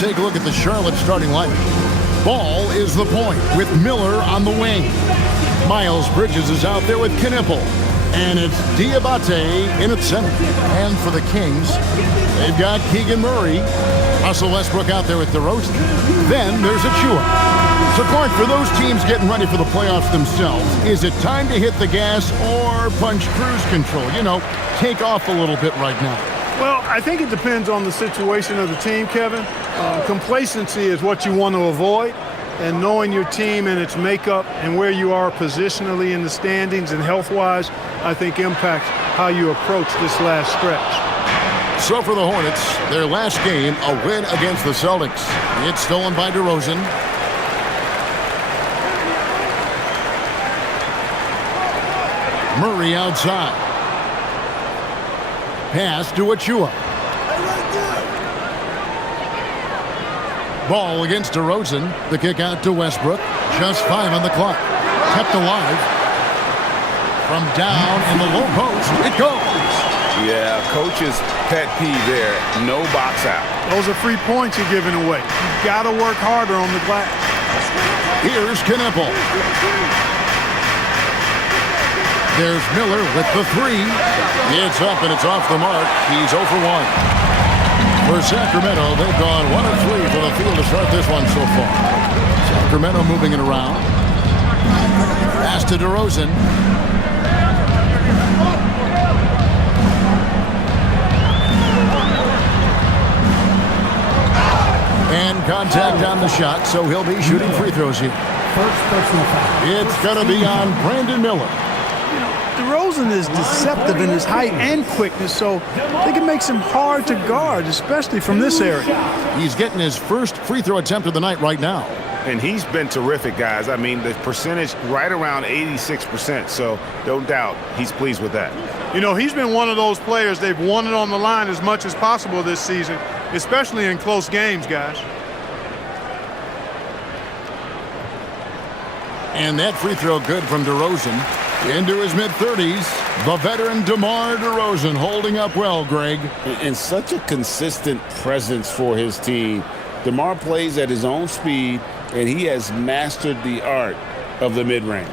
take a look at the Charlotte starting lineup. Ball is the point with Miller on the wing. Miles Bridges is out there with Knipple. And it's Diabate in at center. And for the Kings, they've got Keegan Murray. Russell Westbrook out there with DeRozan. Then there's Achua. So, Clark, for those teams getting ready for the playoffs themselves, is it time to hit the gas or punch cruise control? You know, take off a little bit right now. Well, I think it depends on the situation of the team, Kevin. Complacency is what you want to avoid. And knowing your team and its makeup and where you are positionally in the standings and health-wise, I think impacts how you approach this last stretch. So for the Hornets, their last game, a win against the Celtics. It's stolen by DeRozan. Murray outside. Pass to Achua. Ball against DeRozan. The kick out to Westbrook. Just 5 on the clock. Kept alive. From down in the low post, it goes. Yeah, coach's pet peeve there. No box out. Those are free points you're giving away. You've got to work harder on the glass. Here's Knipple. There's Miller with the 3. It's up and it's off the mark. He's 0 for 1. For Sacramento, they've gone 1 of 3 from the field to start this one so far. Sacramento moving it around. Pass to DeRozan. And contact on the shot, so he'll be shooting free throws here. It's going to be on Brandon Miller. DeRozan is deceptive in his height and quickness, so they can make him hard to guard, especially from this area. He's getting his first free throw attempt of the night right now. And he's been terrific, guys. I mean, the percentage right around 86%, so no doubt he's pleased with that. You know, he's been one of those players they've wanted on the line as much as possible this season, especially in close games, guys. And that free throw good from DeRozan. Into his mid-30s, the veteran DeMar DeRozan holding up well, Greg. And such a consistent presence for his team. DeMar plays at his own speed, and he has mastered the art of the mid-range.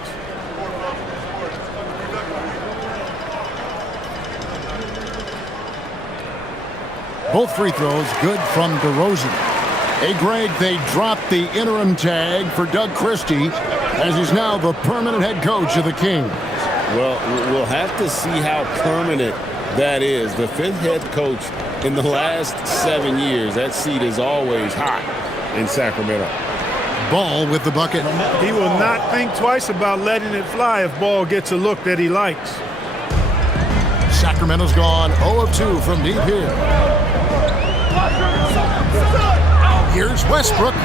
Both free throws good from DeRozan. Hey, Greg, they dropped the interim tag for Doug Christie as he's now the permanent head coach of the Kings. Well, we'll have to see how permanent that is. The 5th head coach in the last 7 years. That seat is always hot in Sacramento. Ball with the bucket. He will not think twice about letting it fly if Ball gets a look that he likes. Sacramento's gone 0 of 2 from deep here. Here's Westbrook.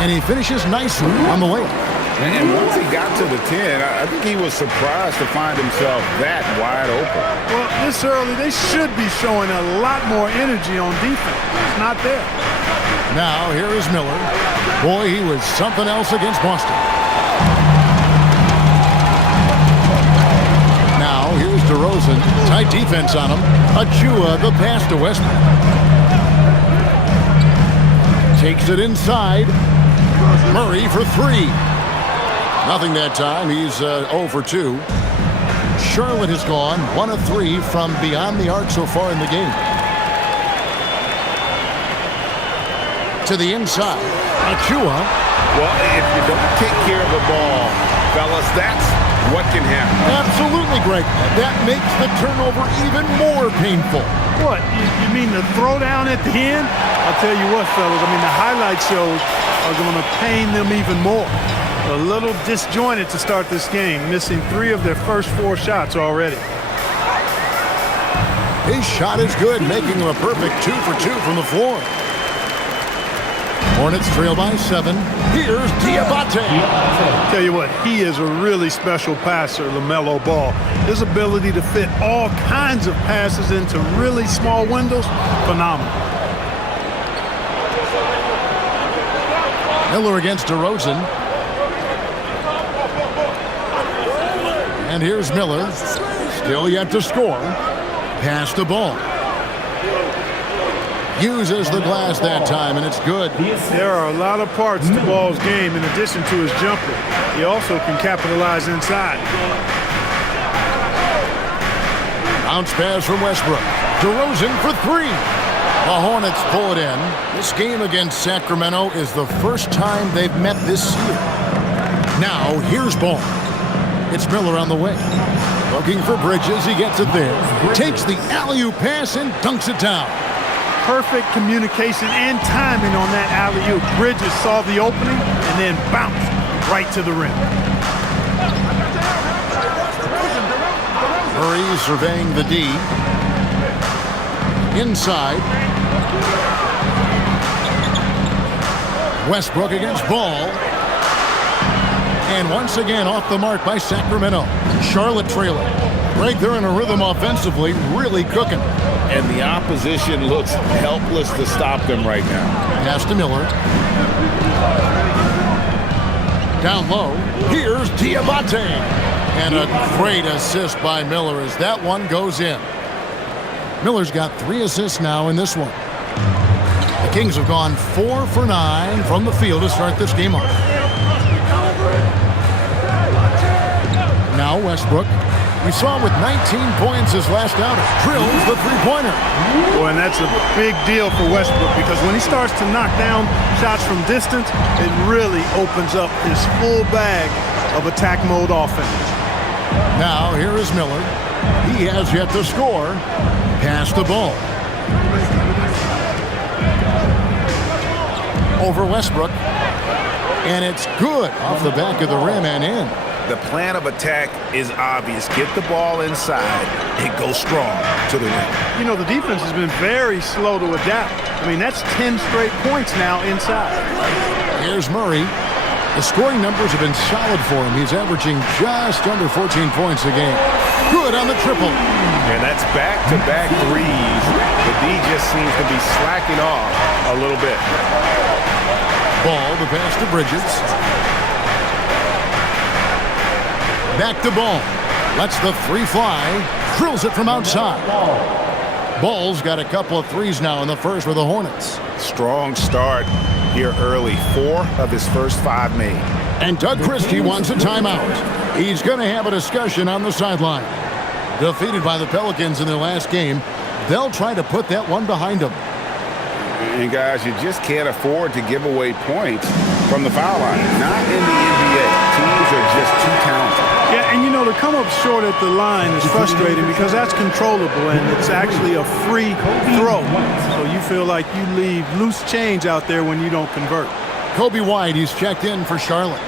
And he finishes nicely on the layup. And once he got to the 10, I think he was surprised to find himself that wide open. Well, this early, they should be showing a lot more energy on defense. It's not there. Now, here is Miller. Boy, he was something else against Boston. Now, here's DeRozan. Tight defense on him. Achua, the pass to Westbrook. Takes it inside. Murray for 3. Nothing that time. He's 0 for 2. Charlotte has gone 1 of 3 from beyond the arc so far in the game. To the inside. Achua. Well, if you don't take care of the ball, fellas, that's what can happen. Absolutely, Greg. That makes the turnover even more painful. What? You mean the throwdown at the end? I'll tell you what, fellas. I mean, the highlight shows are going to pain them even more. A little disjointed to start this game, missing 3 of their first 4 shots already. His shot is good, making him a perfect 2 for 2 from the floor. Hornets trail by 7. Here's Diabate. Tell you what, he is a really special passer, LaMelo Ball. His ability to fit all kinds of passes into really small windows, phenomenal. Miller against DeRozan. And here's Miller. Still yet to score. Pass the ball. Uses the glass that time, and it's good. There are a lot of parts to Ball's game in addition to his jumper. He also can capitalize inside. Bounce pass from Westbrook. DeRozan for three. The Hornets pull it in. This game against Sacramento is the first time they've met this year. Now, here's Ball. It's Miller on the way. Looking for Bridges. He gets it there. Takes the alley-oop pass and dunks it down. Perfect communication and timing on that alley-oop. Bridges saw the opening and then bounced right to the rim. Murray surveying the D. Inside. Westbrook against Ball. And once again off the mark by Sacramento. Charlotte trailing. Right there in a rhythm offensively, really cooking. And the opposition looks helpless to stop them right now. Pass to Miller. Down low. Here's Diabate. And a great assist by Miller as that one goes in. Miller's got 3 assists now in this one. The Kings have gone 4 for 9 from the field to start this game off. Now Westbrook. We saw him with 19 points his last outing. Drills the three-pointer. Boy, and that's a big deal for Westbrook because when he starts to knock down shots from distance, it really opens up his full bag of attack mode offense. Now here is Miller. He has yet to score. Pass the ball. Over Westbrook. And it's good off the back of the rim and in. The plan of attack is obvious. Get the ball inside and go strong to the rim. You know, the defense has been very slow to adapt. I mean, that's 10 straight points now inside. Here's Murray. The scoring numbers have been solid for him. He's averaging just under 14 points a game. Good on the triple. And that's back-to-back threes. The D just seems to be slacking off a little bit. Ball, the pass to Bridges. Back to Ball. Lets the three fly. Drills it from outside. Ball's got a couple of threes now in the first for the Hornets. Strong start here early. 4 of his first 5 made. And Doug Christie wants a timeout. He's going to have a discussion on the sideline. Defeated by the Pelicans in their last game, they'll try to put that one behind them. And guys, you just can't afford to give away points from the foul line. Not in the NBA. Teams are just too talented. Yeah, and you know, to come up short at the line is frustrating because that's controllable and it's actually a free throw. So you feel like you leave loose change out there when you don't convert. Kobe White, he's checked in for Charlotte.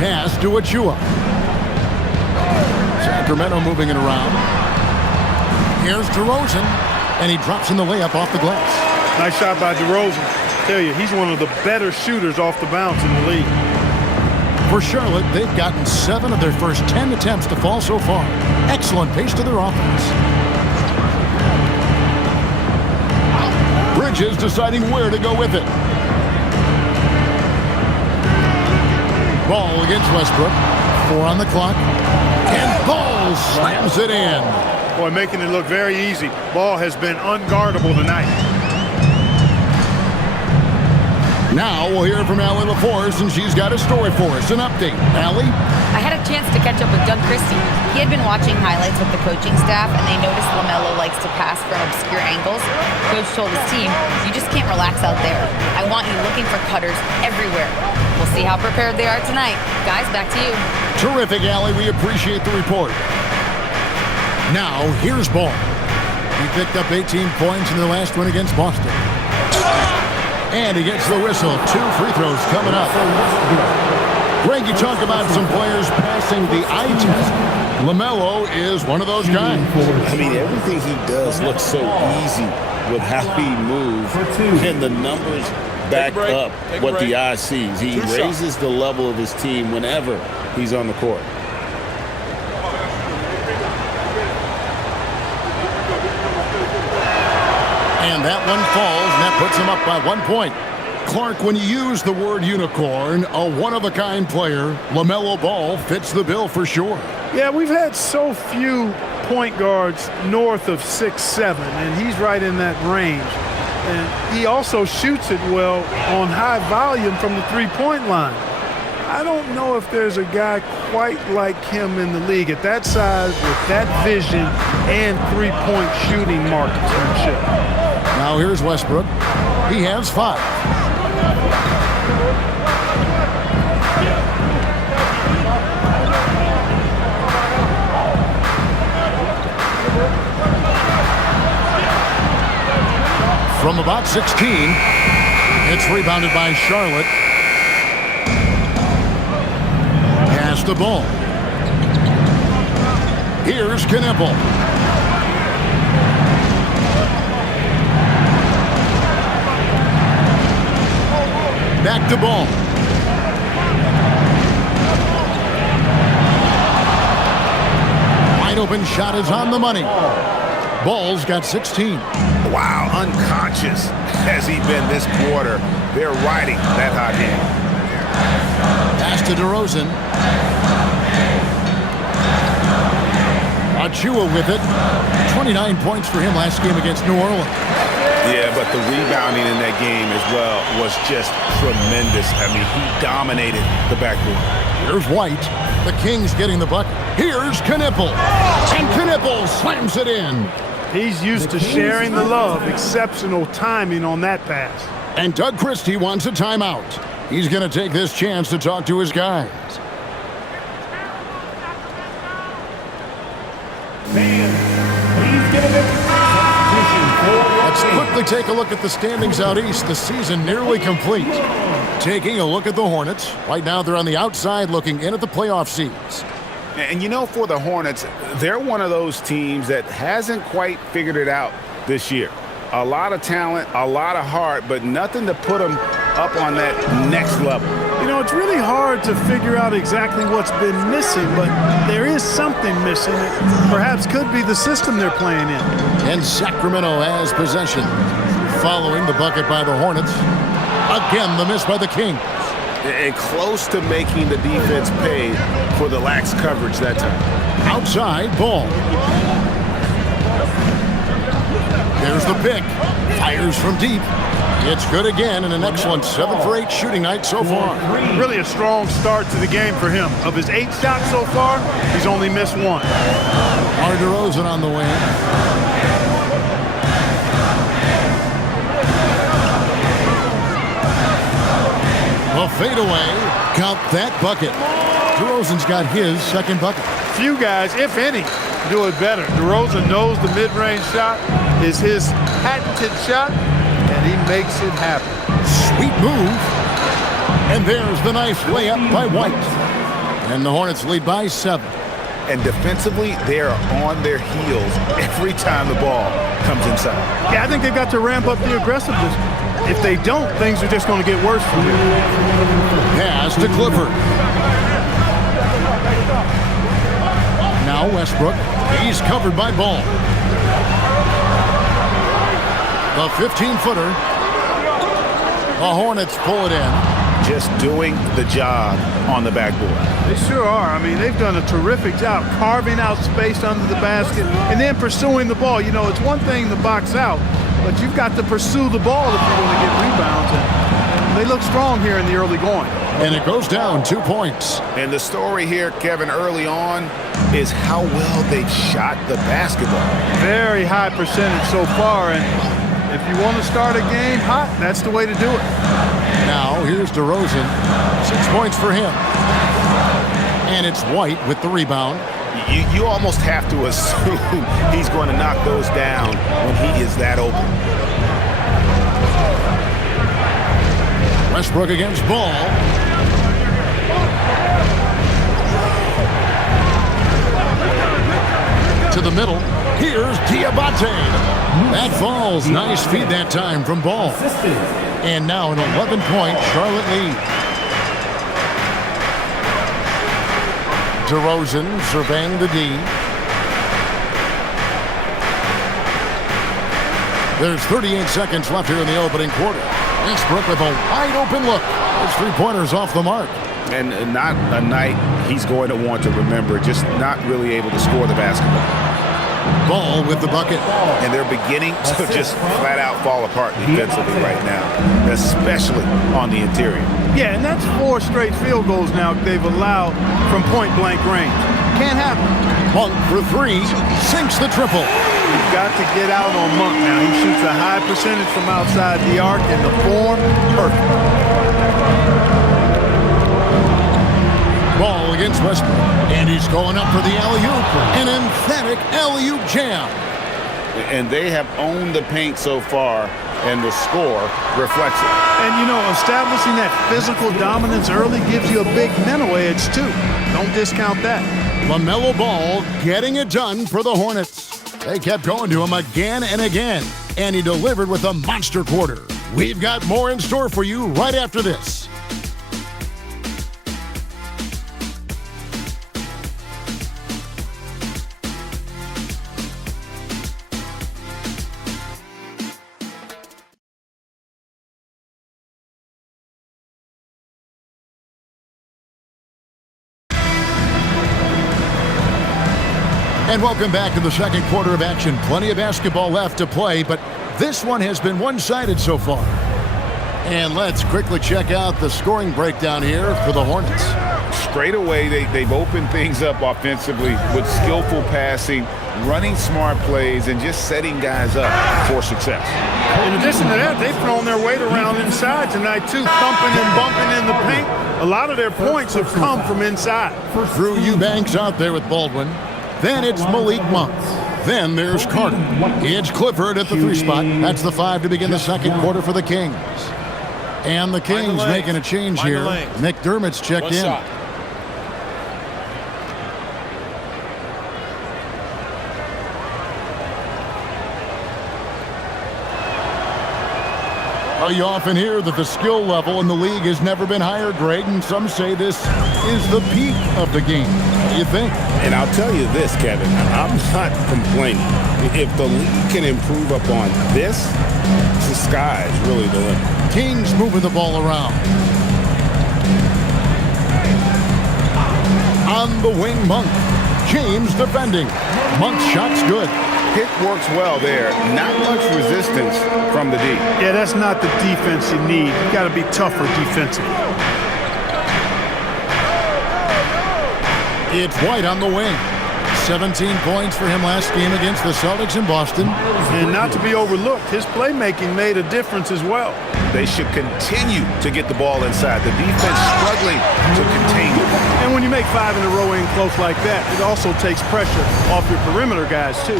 Pass to Achua. Sacramento moving it around. Here's DeRozan, and he drops in the layup off the glass. Nice shot by DeRozan. Tell you, he's one of the better shooters off the bounce in the league. For Charlotte, they've gotten 7 of their first 10 attempts to fall so far. Excellent pace to their offense. Bridges deciding where to go with it. Ball against Westbrook. 4 on the clock. And Ball slams it in. Boy, making it look very easy. Ball has been unguardable tonight. Now we'll hear from Allie LaForce, and she's got a story for us. An update. Allie? I had a chance to catch up with Doug Christie. He had been watching highlights with the coaching staff, and they noticed LaMelo likes to pass from obscure angles. Coach told his team, you just can't relax out there. I want you looking for cutters everywhere. We'll see how prepared they are tonight. Guys, back to you. Terrific, Allie. We appreciate the report. Now, here's Ball. He picked up 18 points in the last one against Boston. And he gets the whistle. 2 free throws coming up. Greg, you talk about some players passing the eye test. LaMelo is one of those guys. I mean, everything he does looks so easy with how he moves. And the numbers back up what the eye sees. He raises the level of his team whenever he's on the court. And that one falls, and that puts him up by 1 point. Clark, when you use the word unicorn, a one-of-a-kind player, LaMelo Ball fits the bill for sure. Yeah, we've had so few point guards north of 6'7", and he's right in that range. And he also shoots it well on high volume from the three-point line. I don't know if there's a guy quite like him in the league at that size with that vision and three-point shooting marksmanship. Now here's Westbrook. He has 5. From about 16, it's rebounded by Charlotte. Pass the ball. Here's Knippel. Back to ball. Wide open shot is on the money. Ball's got 16. Wow, unconscious has he been this quarter. They're riding that hot hand. Pass to DeRozan. Achua with it. 29 points for him last game against New Orleans. Yeah, but the rebounding in that game as well was just tremendous. I mean, he dominated the backcourt. Here's White. The Kings getting the bucket. Here's Knippel. And Knippel slams it in. He's used to sharing the love. Exceptional timing on that pass. And Doug Christie wants a timeout. He's going to take this chance to talk to his guys. Let's quickly take a look at the standings out east. The season nearly complete. Taking a look at the Hornets. Right now they're on the outside looking in at the playoff seeds. And you know, for the Hornets, they're one of those teams that hasn't quite figured it out this year. A lot of talent, a lot of heart, but nothing to put them up on that next level. You know, it's really hard to figure out exactly what's been missing, but there is something missing. It perhaps could be the system they're playing in. And Sacramento has possession. Following the bucket by the Hornets. Again, the miss by the Kings. And close to making the defense pay for the lax coverage that time. Outside ball. There's the pick. Fires from deep. It's good again, and an excellent 7 for 8 shooting night so far. Really a strong start to the game for him. Of his 8 shots so far, he's only missed 1. DeRozan on the wing. A fadeaway. Count that bucket. DeRozan's got his second bucket. Few guys, if any, do it better. DeRozan knows the mid-range shot is his patented shot, and he makes it happen. Sweet move. And there's the nice layup by White. And the Hornets lead by 7. And defensively, they are on their heels every time the ball comes inside. Yeah, I think they've got to ramp up the aggressiveness. If they don't, things are just going to get worse for them. Pass to Clifford. Now Westbrook. He's covered by Ball. The 15-footer. The Hornets pull it in. Just doing the job on the backboard. They sure are. I mean, they've done a terrific job carving out space under the basket and then pursuing the ball. You know, it's one thing to box out, but you've got to pursue the ball if you're going to get rebounds. And they look strong here in the early going. And it goes down 2 points. And the story here, Kevin, early on is how well they've shot the basketball. Very high percentage so far. And if you want to start a game hot, that's the way to do it. Now, here's DeRozan. 6 points for him. And it's White with the rebound. You almost have to assume he's going to knock those down when he is that open. Westbrook against Ball. To the middle. Here's Diabate. That falls. Nice feed that time from Ball. And now an 11-point Charlotte lead. DeRozan surveying the D. There's 38 seconds left here in the opening quarter. Westbrook with a wide-open look. His three-pointers off the mark. And not a night he's going to want to remember, just not really able to score the basketball. Ball with the bucket. And they're beginning to just flat-out fall apart defensively right now, especially on the interior. Yeah, and that's 4 straight field goals now they've allowed from point-blank range. Can't happen. Monk for 3, sinks the triple. You've got to get out on Monk now. He shoots a high percentage from outside the arc, and the form, perfect. Ball against Westbrook, and he's going up for the alley-oop. An emphatic alley-oop jam. And they have owned the paint so far, and the score reflects it. And, you know, establishing that physical dominance early gives you a big mental edge, too. Don't discount that. LaMelo Ball getting it done for the Hornets. They kept going to him again and again, and he delivered with a monster quarter. We've got more in store for you right after this. And welcome back to the second quarter of action. Plenty of basketball left to play, but this one has been one-sided so far. And let's quickly check out the scoring breakdown here for the Hornets. Straight away, they've opened things up offensively with skillful passing, running smart plays, and just setting guys up for success. In addition to that, they've thrown their weight around inside tonight, too, thumping and bumping in the paint. A lot of their points have come from inside. Drew Eubanks out there with Baldwin. Then it's Malik Monk. Then there's Carter. It's Clifford at the 3 spot. That's the 5 to begin the second quarter for the Kings. And the Kings making a change here. McDermott's checked in. You often hear that the skill level in the league has never been higher, Greg, and some say this is the peak of the game. What do you think? And I'll tell you this, Kevin, I'm not complaining. If the league can improve upon this, the sky is really the limit. Kings moving the ball around. On the wing, Monk. James defending. Monk's shot's good. Pick works well there. Not much resistance from the D. Yeah, that's not the defense you need. You got to be tougher defensively. It's White on the wing. 17 points for him last game against the Celtics in Boston. And not to be overlooked, his playmaking made a difference as well. They should continue to get the ball inside. The defense struggling to contain it. And when you make 5 in a row in close like that, it also takes pressure off your perimeter guys, too.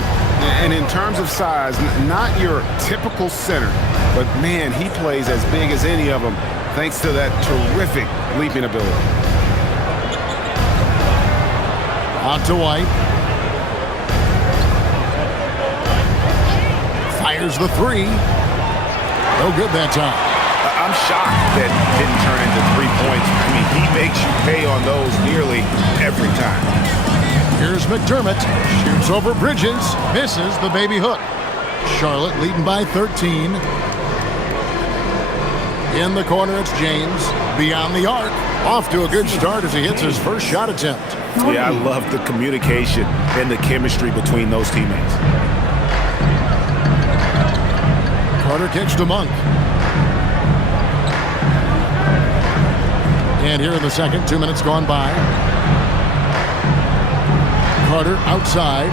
And in terms of size, not your typical center, but, man, he plays as big as any of them thanks to that terrific leaping ability. Out to White. Fires the 3. No good that time. I'm shocked that didn't turn into 3 points. I mean, he makes you pay on those nearly every time. Here's McDermott. Shoots over Bridges. Misses the baby hook. Charlotte leading by 13. In the corner, it's James. Beyond the arc. Off to a good start as he hits his first shot attempt. Yeah, I love the communication and the chemistry between those teammates. Carter kicks to Monk. And here in the second, 2 minutes gone by. Carter outside.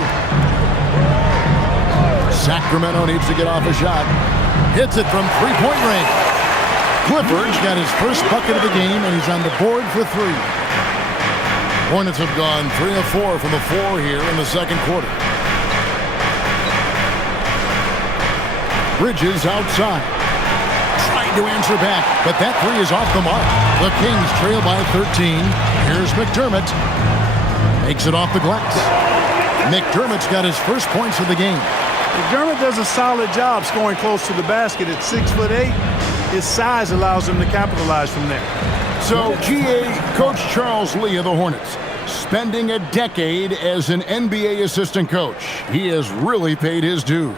Sacramento needs to get off a shot. Hits it from three-point range. Clifford's got his first bucket of the game, and he's on the board for 3. Hornets have gone 3 of 4 from the floor here in the second quarter. Bridges outside. Trying to answer back, but that 3 is off the mark. The Kings trail by 13. Here's McDermott. Makes it off the glass. McDermott's got his first points of the game. McDermott does a solid job scoring close to the basket at 6'8". His size allows him to capitalize from there. So, GA, Coach Charles Lee of the Hornets, spending a decade as an NBA assistant coach. He has really paid his dues.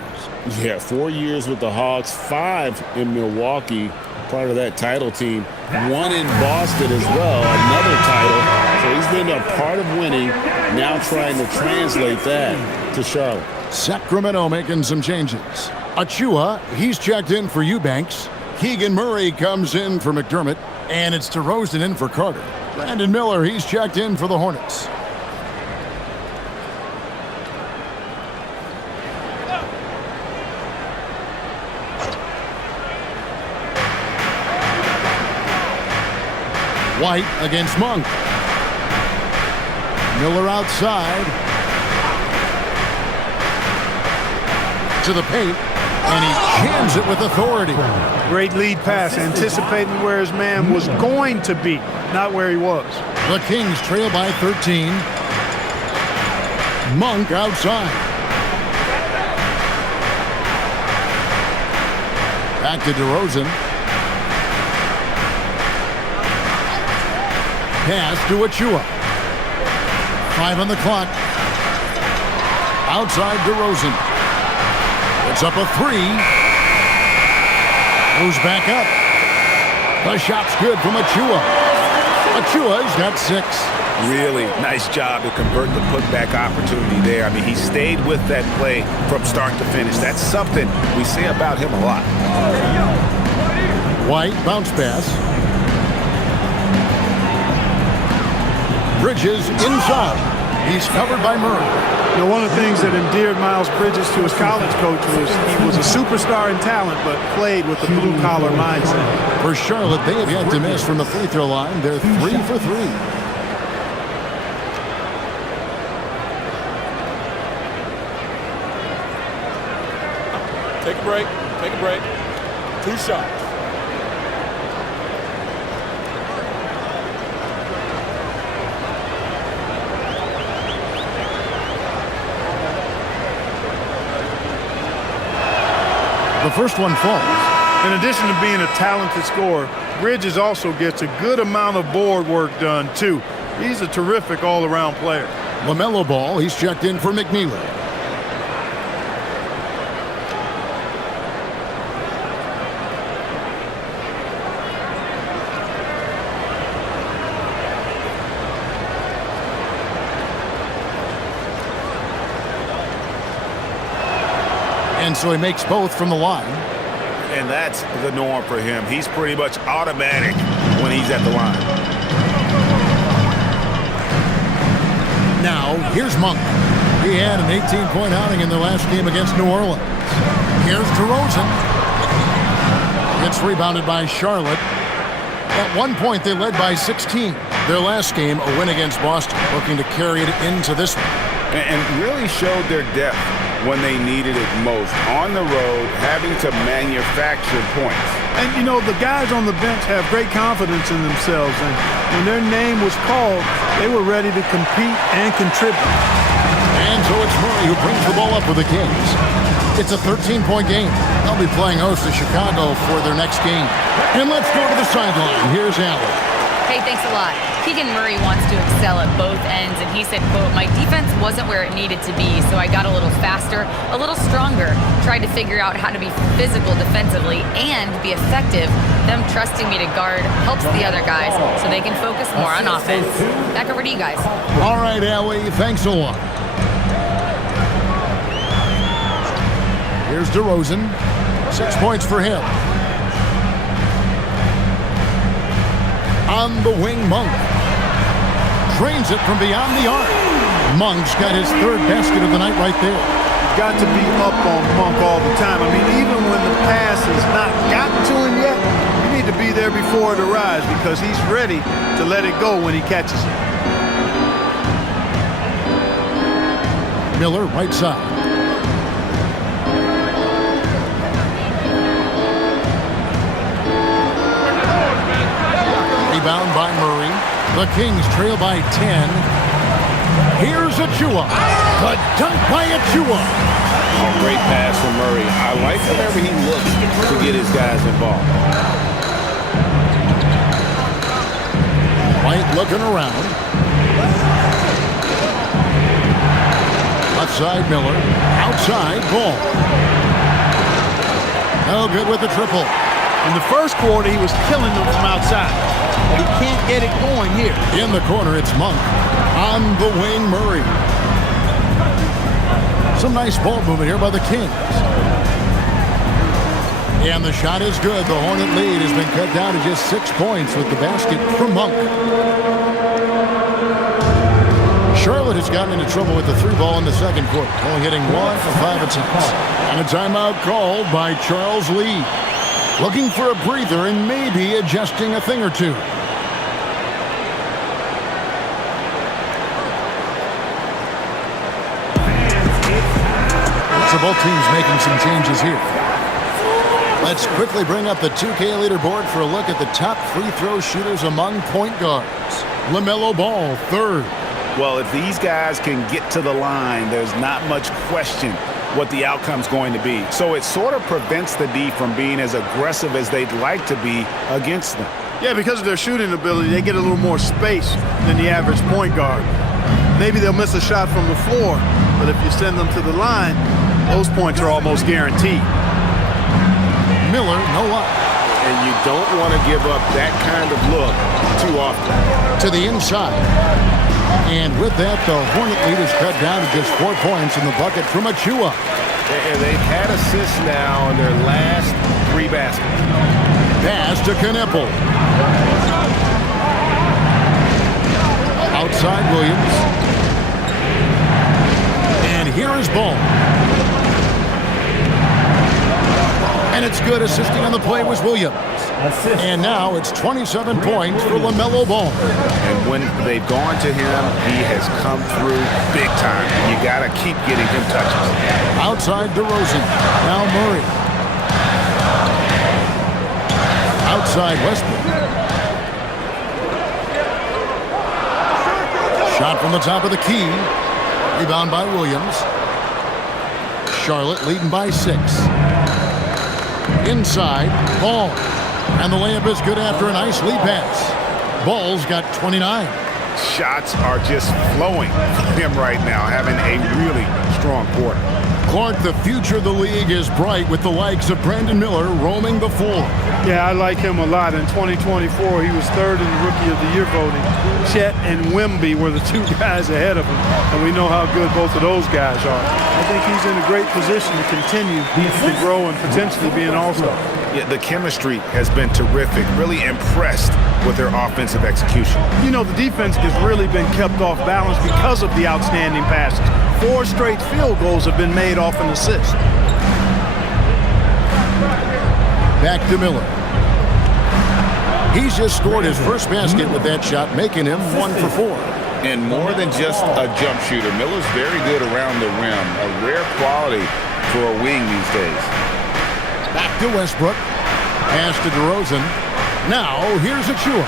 Yeah, 4 years with the Hawks, 5 in Milwaukee, part of that title team. 1 in Boston as well, another title. So he's been a part of winning, now trying to translate that to Charlotte. Sacramento making some changes. Achua, he's checked in for Eubanks. Keegan Murray comes in for McDermott. And it's DeRozan in for Carter. Brandon Miller, he's checked in for the Hornets. White against Monk. Miller outside. To the paint. And he jams it with authority. Great lead pass, anticipating where his man was going to be, not where he was. The Kings trail by 13. Monk outside. Back to DeRozan. Pass to Achua. 5 on the clock. Outside DeRozan. It's up a 3. Goes back up. The shot's good from Achua. Achua's got 6. Really nice job to convert the putback opportunity there. I mean, he stayed with that play from start to finish. That's something we say about him a lot. White bounce pass. Bridges inside. He's covered by Murray. You know, one of the things that endeared Miles Bridges to his college coach was he was a superstar in talent, but played with a blue-collar mindset. For Charlotte, they have yet to miss from the free throw line. They're 3 for 3. Take a break. Take a break. 2 shots. The first one falls. In addition to being a talented scorer, Bridges also gets a good amount of board work done, too. He's a terrific all-around player. LaMelo Ball, he's checked in for McNeely. And so he makes both from the line. And that's the norm for him. He's pretty much automatic when he's at the line. Now, here's Monk. He had an 18-point outing in their last game against New Orleans. Here's DeRozan. Gets rebounded by Charlotte. At one point, they led by 16. Their last game, a win against Boston, looking to carry it into this one. And really showed their depth when they needed it most. On the road, having to manufacture points. And, you know, the guys on the bench have great confidence in themselves. And when their name was called, they were ready to compete and contribute. And so it's Murray who brings the ball up for the Kings. It's a 13-point game. They'll be playing host to Chicago for their next game. And let's go to the sideline. Here's Allen. Hey, thanks a lot. Keegan Murray wants to excel at both ends, and he said, quote, "My defense wasn't where it needed to be, so I got a little faster, a little stronger, tried to figure out how to be physical defensively and be effective. Them trusting me to guard helps the other guys so they can focus more on offense." Back over to you guys. All right, Allie, thanks a lot. Here's DeRozan. 6 points for him. On the wing, Monk. Drains it from beyond the arc. Monk's got his 3rd basket of the night right there. You've got to be up on Monk all the time. I mean, even when the pass has not gotten to him yet, you need to be there before it arrives because he's ready to let it go when he catches it. Miller, right side. Rebound by Murray. The Kings trail by 10. Here's Achua. The dunk by Achua. Oh, great pass from Murray. I like whenever he looks to get his guys involved. White looking around. Left side, Miller. Outside, Ball. No good with the triple. In the first quarter, he was killing them from outside. But he can't get it going here. In the corner, it's Monk. On the wing, Murray. Some nice ball movement here by the Kings. And the shot is good. The Hornet lead has been cut down to just 6 points with the basket from Monk. Charlotte has gotten into trouble with the 3-ball in the second quarter, only hitting 1 for 5 attempts. And a timeout called by Charles Lee. Looking for a breather and maybe adjusting a thing or two. So both teams making some changes here. Let's quickly bring up the 2K leaderboard for a look at the top free throw shooters among point guards. LaMelo Ball, third. Well, if these guys can get to the line, there's not much question what the outcome's going to be. So it sort of prevents the D from being as aggressive as they'd like to be against them. Yeah, because of their shooting ability, they get a little more space than the average point guard. Maybe they'll miss a shot from the floor, but if you send them to the line, those points are almost guaranteed. Miller, no luck. And you don't want to give up that kind of look too often. To the inside. And with that, the Hornet lead is cut down to just 4 points in the bucket from Achua. And they've had assists now in their last 3 baskets. Pass to Knippel. Outside Williams. And here is Ball. And it's good. Assisting on the play was Williams. And now it's 27 points for LaMelo Ball. And when they've gone to him, he has come through big time. You got to keep getting him touches. Outside DeRozan. Now Murray. Outside Westbrook. Shot from the top of the key. Rebound by Williams. Charlotte leading by 6. Inside, Ball. And the layup is good after a nice lead pass. Ball's got 29. Shots are just flowing for him right now, having a really strong quarter. Clark, the future of the league is bright with the likes of Brandon Miller roaming the floor. Yeah, I like him a lot. In 2024, he was third in the Rookie of the Year voting. Chet and Wemby were the 2 guys ahead of him, and we know how good both of those guys are. I think he's in a great position to continue to grow and potentially be an all-star. Yeah, the chemistry has been terrific. Really impressed with their offensive execution. You know, the defense has really been kept off balance because of the outstanding passes. 4 straight field goals have been made off an assist. Back to Miller. He's just scored his first basket with that shot, making him 1 for 4. And more than just a jump shooter, Miller's very good around the rim. A rare quality for a wing these days. Back to Westbrook. Pass to DeRozan. Now, here's Achua.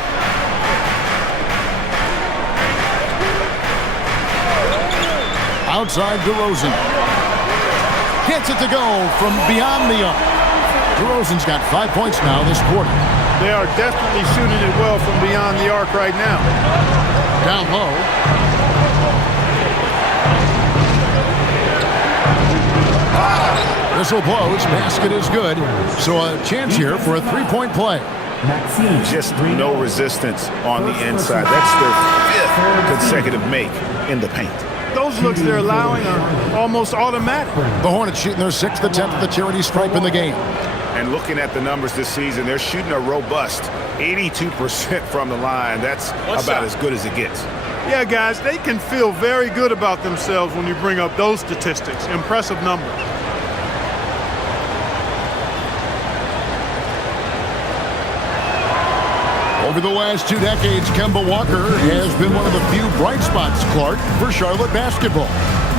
Outside DeRozan. Gets it to go from beyond the arc. DeRozan's got 5 points now this quarter. They are definitely shooting it well from beyond the arc right now. Down low. Whistle blows. Basket is good. So a chance here for a 3-point play. Just no resistance on the inside. That's their 5th consecutive make in the paint. Those looks they're allowing are almost automatic. The Hornets shooting their 6th attempt at the charity stripe in the game. And looking at the numbers this season, they're shooting a robust 82% from the line. That's about as good as it gets. Yeah, guys, they can feel very good about themselves when you bring up those statistics. Impressive numbers. Over the last 2 decades, Kemba Walker has been one of the few bright spots, Clark, for Charlotte basketball.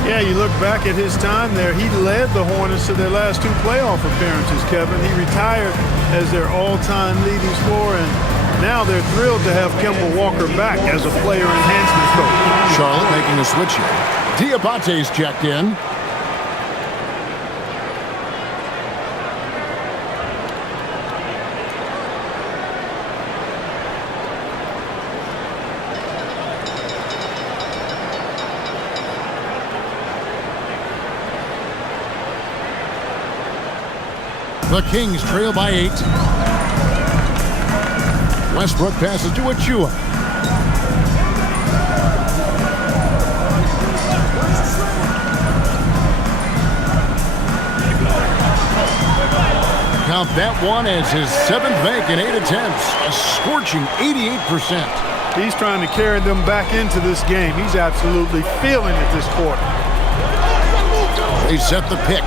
Yeah, you look back at his time there, he led the Hornets to their last 2 playoff appearances, Kevin. He retired as their all-time leading scorer, and now they're thrilled to have Kemba Walker back as a player enhancement coach. Charlotte making a switch here. Diabate's checked in. The Kings trail by 8. Westbrook passes to Achua. Count that one as his 7th make in 8 attempts. A scorching 88%. He's trying to carry them back into this game. He's absolutely feeling it this quarter. They set the pick.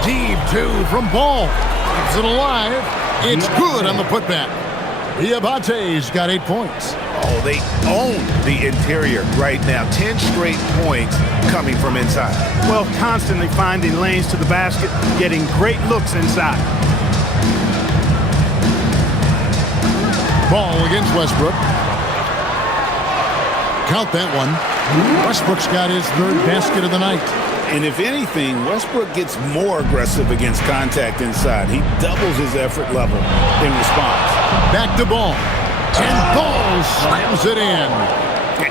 Deep 2 from Ball. Keeps it alive. It's good on the putback. Diabate's got 8 points. Oh, they own the interior right now. 10 straight points coming from inside. Well, constantly finding lanes to the basket, getting great looks inside. Ball against Westbrook. Count that one. Westbrook's got his 3rd basket of the night. And if anything, Westbrook gets more aggressive against contact inside. He doubles his effort level in response. Back to Ball. And Ball slams it in.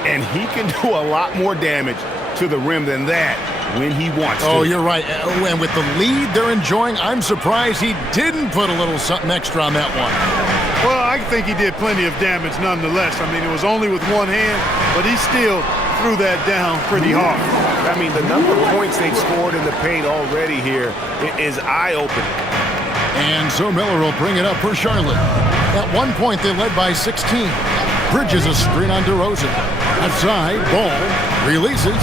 And he can do a lot more damage to the rim than that when he wants to. Oh, you're right. And with the lead they're enjoying, I'm surprised he didn't put a little something extra on that one. Well, I think he did plenty of damage nonetheless. I mean, it was only with one hand, but he still threw that down pretty hard. I mean, the number of points they've scored in the paint already here is eye-opening. And so Miller will bring it up for Charlotte. At one point, they led by 16. Bridges a screen on DeRozan. Outside, Ball releases.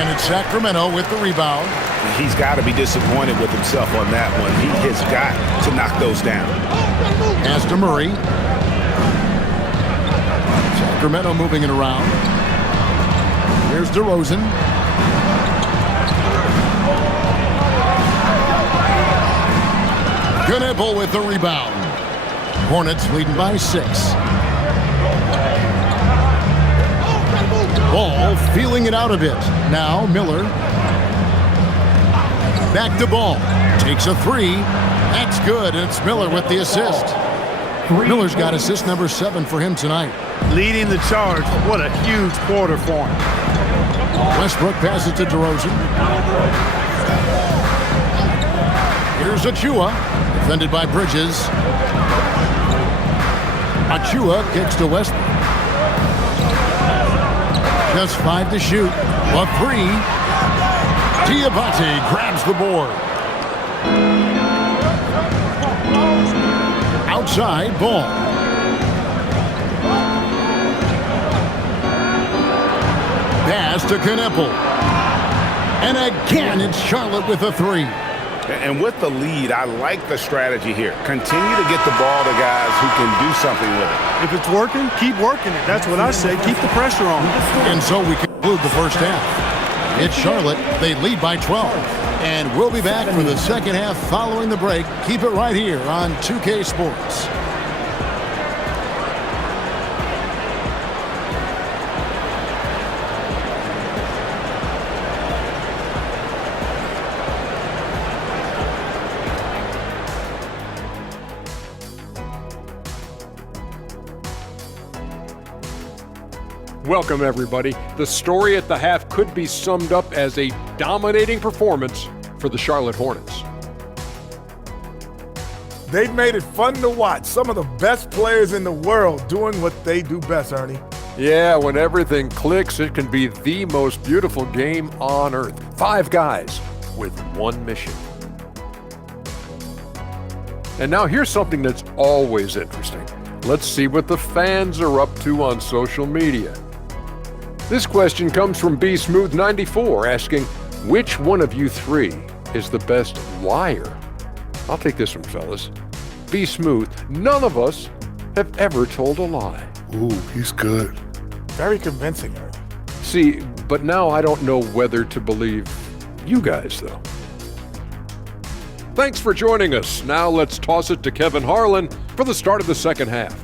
And it's Sacramento with the rebound. He's got to be disappointed with himself on that one. He has got to knock those down. Pass to Murray. Sacramento moving it around. Here's DeRozan. Knippel with the rebound. Hornets leading by 6. Ball feeling it out a bit. Now Miller. Back to Ball. Takes a 3. That's good, and it's Miller with the assist. Miller's got assist number 7 for him tonight. Leading the charge. What a huge quarter for him. Westbrook passes to DeRozan. Here's Achua. Defended by Bridges. Achua kicks to Westbrook. Just 5 to shoot. A 3. Diabate grabs the board. Outside, Ball. Pass to Knippel. And again, it's Charlotte with a 3. And with the lead, I like the strategy here. Continue to get the ball to guys who can do something with it. If it's working, keep working it. That's what I say. Keep the pressure on. And so we conclude the first half. It's Charlotte. They lead by 12. And we'll be back for the second half following the break. Keep it right here on 2K Sports. Welcome, everybody. The story at the half could be summed up as a dominating performance for the Charlotte Hornets. They've made it fun to watch. Some of the best players in the world doing what they do best, Ernie. Yeah, when everything clicks, it can be the most beautiful game on earth. 5 guys with one mission. And now here's something that's always interesting. Let's see what the fans are up to on social media. This question comes from BSmooth94 asking, which one of you 3 is the best liar? I'll take this one, fellas. Be smooth. None of us have ever told a lie. Ooh, he's good. Very convincing, Ernie. See, but now I don't know whether to believe you guys, though. Thanks for joining us. Now let's toss it to Kevin Harlan for the start of the second half.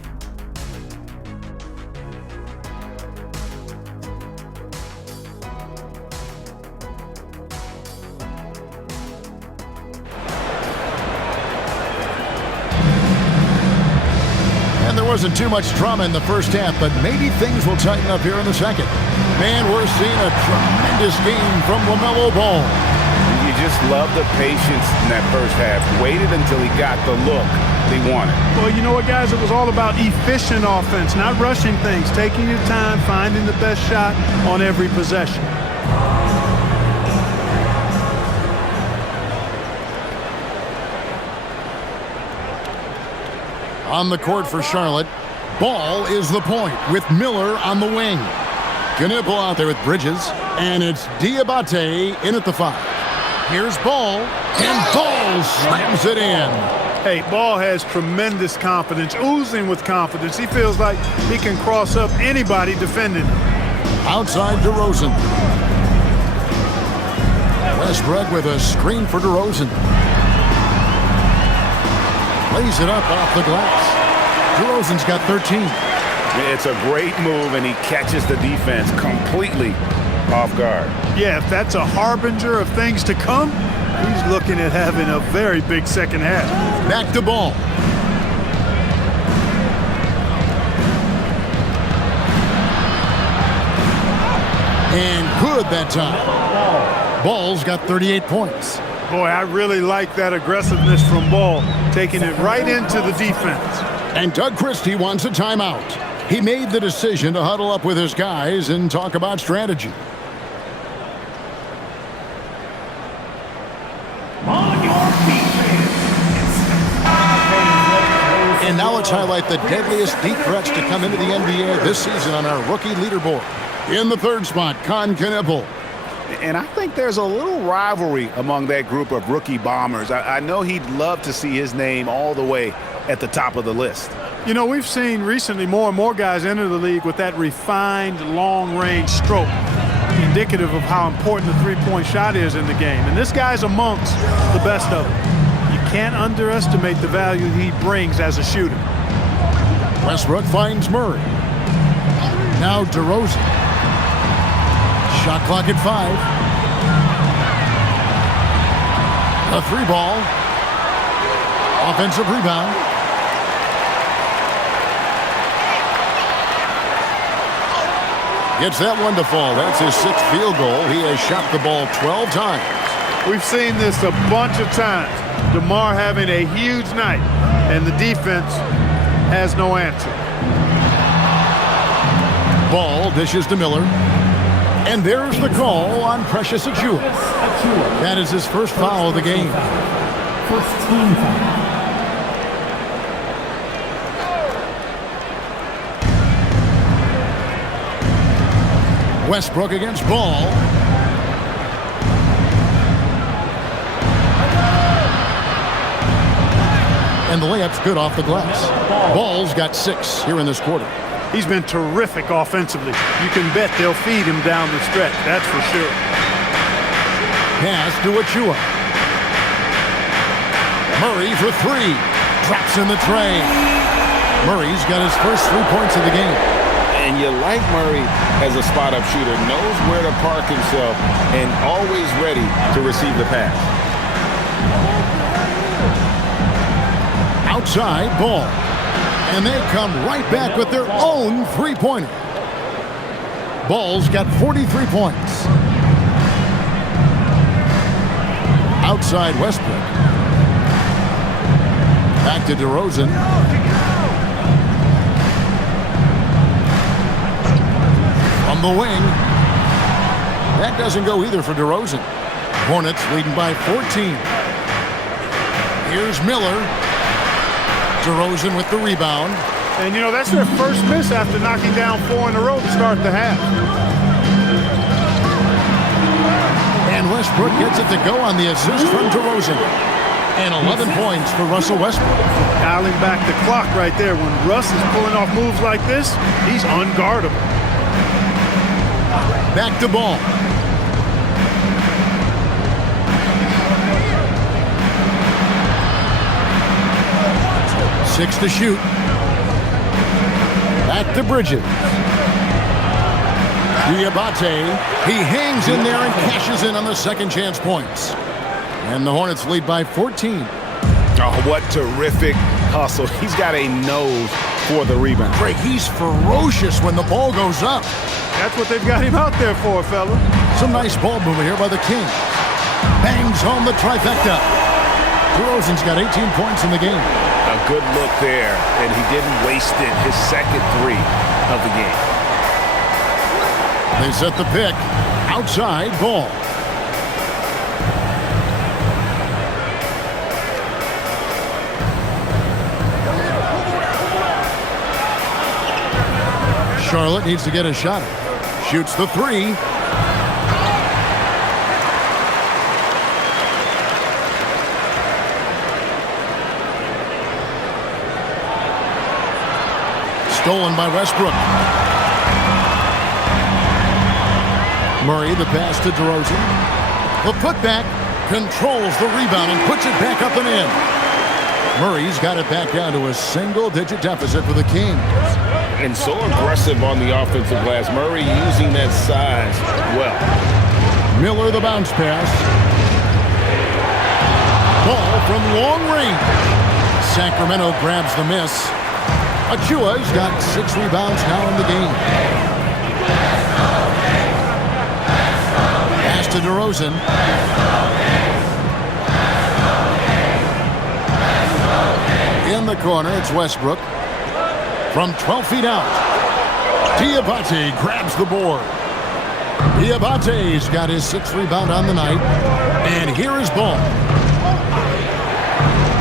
Wasn't too much drama in the first half, but maybe things will tighten up here in the second. Man, we're seeing a tremendous game from LaMelo Ball. You just loved the patience in that first half. Waited until he got the look he wanted. Well, you know what, guys? It was all about efficient offense, not rushing things, taking your time, finding the best shot on every possession. On the court for Charlotte, Ball is the point with Miller on the wing. Knippel out there with Bridges, and it's Diabate in at the 5. Here's Ball, and Ball slams it in. Hey, Ball has tremendous confidence, oozing with confidence. He feels like he can cross up anybody defending him. Outside DeRozan. Westbrook with a screen for DeRozan. Lays it up off the glass. DeRozan's got 13. It's a great move, and he catches the defense completely off guard. Yeah, if that's a harbinger of things to come, he's looking at having a very big second half. Back to Ball. And good that time. Ball's got 38 points. Boy, I really like that aggressiveness from Ball, taking it right into the defense. And Doug Christie wants a timeout. He made the decision to huddle up with his guys and talk about strategy. And now let's highlight the deadliest deep threats to come into the NBA this season on our rookie leaderboard. In the 3rd spot, Knippel. And I think there's a little rivalry among that group of rookie bombers. I know he'd love to see his name all the way at the top of the list. You know, we've seen recently more and more guys enter the league with that refined long-range stroke, indicative of how important the three-point shot is in the game. And this guy's amongst the best of them. You can't underestimate the value he brings as a shooter. Westbrook finds Murray. Now DeRozan. Shot clock at 5. A 3-ball. Offensive rebound. Gets that one to fall. That's his 6th field goal. He has shot the ball 12 times. We've seen this a bunch of times. DeMar having a huge night, and the defense has no answer. Ball dishes to Miller. And there's the call on Precious Achiuwa. That is his first foul of the game. First team foul. Westbrook against Ball. And the layup's good off the glass. Ball's got 6 here in this quarter. He's been terrific offensively. You can bet they'll feed him down the stretch, that's for sure. Pass to Achiuwa. Murray for 3. Drops in the tray. Murray's got his first 3 points of the game. And you like Murray as a spot-up shooter. Knows where to park himself and always ready to receive the pass. Outside, Ball. And they come right back with their own 3-pointer. Ball's got 43 points. Outside Westbrook. Back to DeRozan. From the wing. That doesn't go either for DeRozan. Hornets leading by 14. Here's Miller. DeRozan with the rebound. And, you know, that's their first miss after knocking down 4 in a row to start the half. And Westbrook gets it to go on the assist from DeRozan. And 11 points for Russell Westbrook. Dialing back the clock right there. When Russ is pulling off moves like this, he's unguardable. Back to Ball. Six to shoot. Back to Bridges. Diabate. He hangs in there and cashes in on the second chance points. And the Hornets lead by 14. Oh, what terrific hustle. He's got a nose for the rebound. Greg, he's ferocious when the ball goes up. That's what they've got him out there for, fella. Some nice ball movement here by the Kings. Bangs home the trifecta. DeRozan's got 18 points in the game. A good look there, and he didn't waste it. His second three of the game. They set the pick. Outside ball. Charlotte needs to get a shot. Shoots the three. Stolen by Westbrook. Murray, the pass to DeRozan. The putback, controls the rebound and puts it back up and in. Murray's got it back down to a single-digit deficit for the Kings. And so aggressive on the offensive glass. Murray using that size well. Miller, the bounce pass. Ball from long range. Sacramento grabs the miss. Achua's got 6 rebounds now in the game. Pass to DeRozan. In the corner, it's Westbrook. From 12 feet out. Diabate grabs the board. Diabate's got his 6th rebound on the night. And here is ball.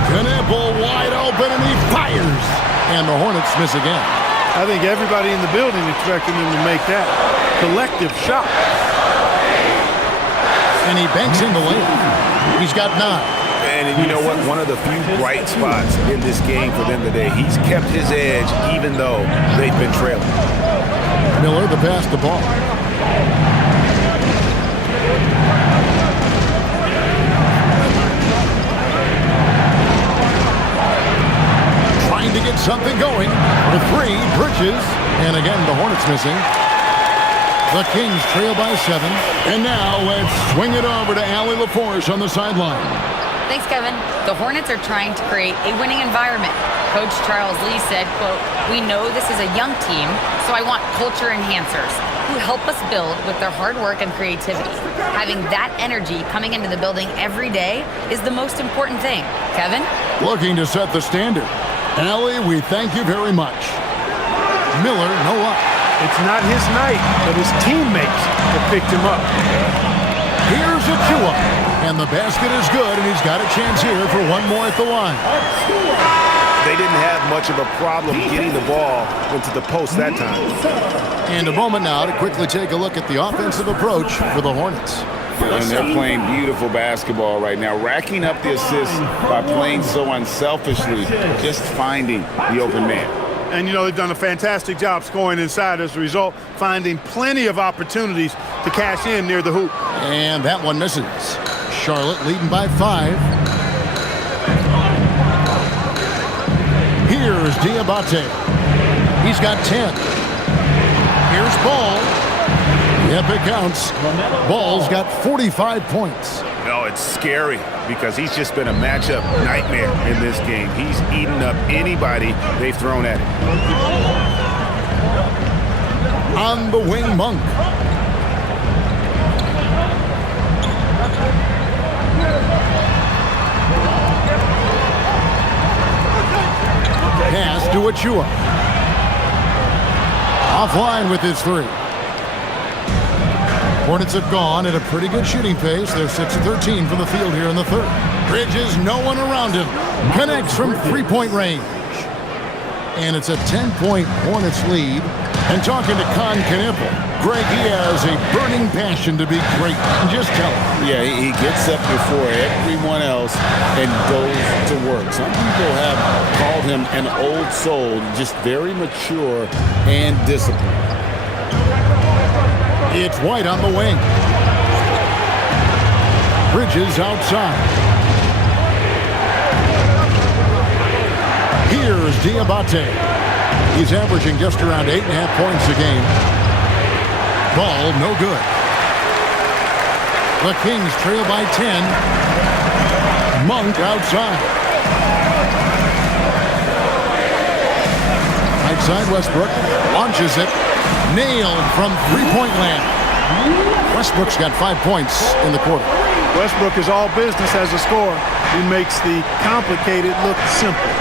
Knippel wide open and he fires. And the Hornets miss again. I think everybody in the building expected him to make that collective shot. And he banks in the layup. He's got 9. And you know what? One of the few bright spots in this game for them today. He's kept his edge even though they've been trailing. Miller, the pass the ball. Trying to get something going. The 3, Bridges. And again, the Hornets missing. The Kings trail by 7. And now let's swing it over to Allie LaForce on the sideline. Thanks, Kevin. The Hornets are trying to create a winning environment. Coach Charles Lee said, quote, "We know this is a young team, so I want culture enhancers who help us build with their hard work and creativity. Having that energy coming into the building every day is the most important thing." Kevin? Looking to set the standard. Allie, we thank you very much. Miller, no luck. It's not his night, but his teammates have picked him up. Here's Achua. And the basket is good, and he's got a chance here for one more at the line. They didn't have much of a problem getting the ball into the post that time. And a moment now to quickly take a look at the offensive approach for the Hornets. And they're playing beautiful basketball right now, racking up the assists by playing so unselfishly, just finding the open man. And, you know, they've done a fantastic job scoring inside as a result, finding plenty of opportunities to cash in near the hoop. And that one misses. Charlotte leading by 5. Here's Diabate. He's got 10. Here's Ball. Yep, it counts. Ball's got 45 points. No, it's scary because he's just been a matchup nightmare in this game. He's eaten up anybody they've thrown at him. On the wing, Monk. Pass to Achua. Offline with his 3. Hornets have gone at a pretty good shooting pace. They're 6 of 13 from the field here in the 3rd. Bridges, no one around him. Connects from 3-point range. And it's a 10-point Hornets lead. And talking to Knippel, Greg, he has a burning passion to be great. Just tell him. Yeah, he gets up before everyone else and goes to work. Some people have called him an old soul, just very mature and disciplined. It's White on the wing. Bridges outside. Here's Diabate. He's averaging just around 8.5 points a game. Ball no good. The Kings trail by 10. Monk outside. Right side, Westbrook launches it. Nailed from 3-point land. Westbrook's got 5 points in the quarter. Westbrook is all business as a scorer. He makes the complicated look simple.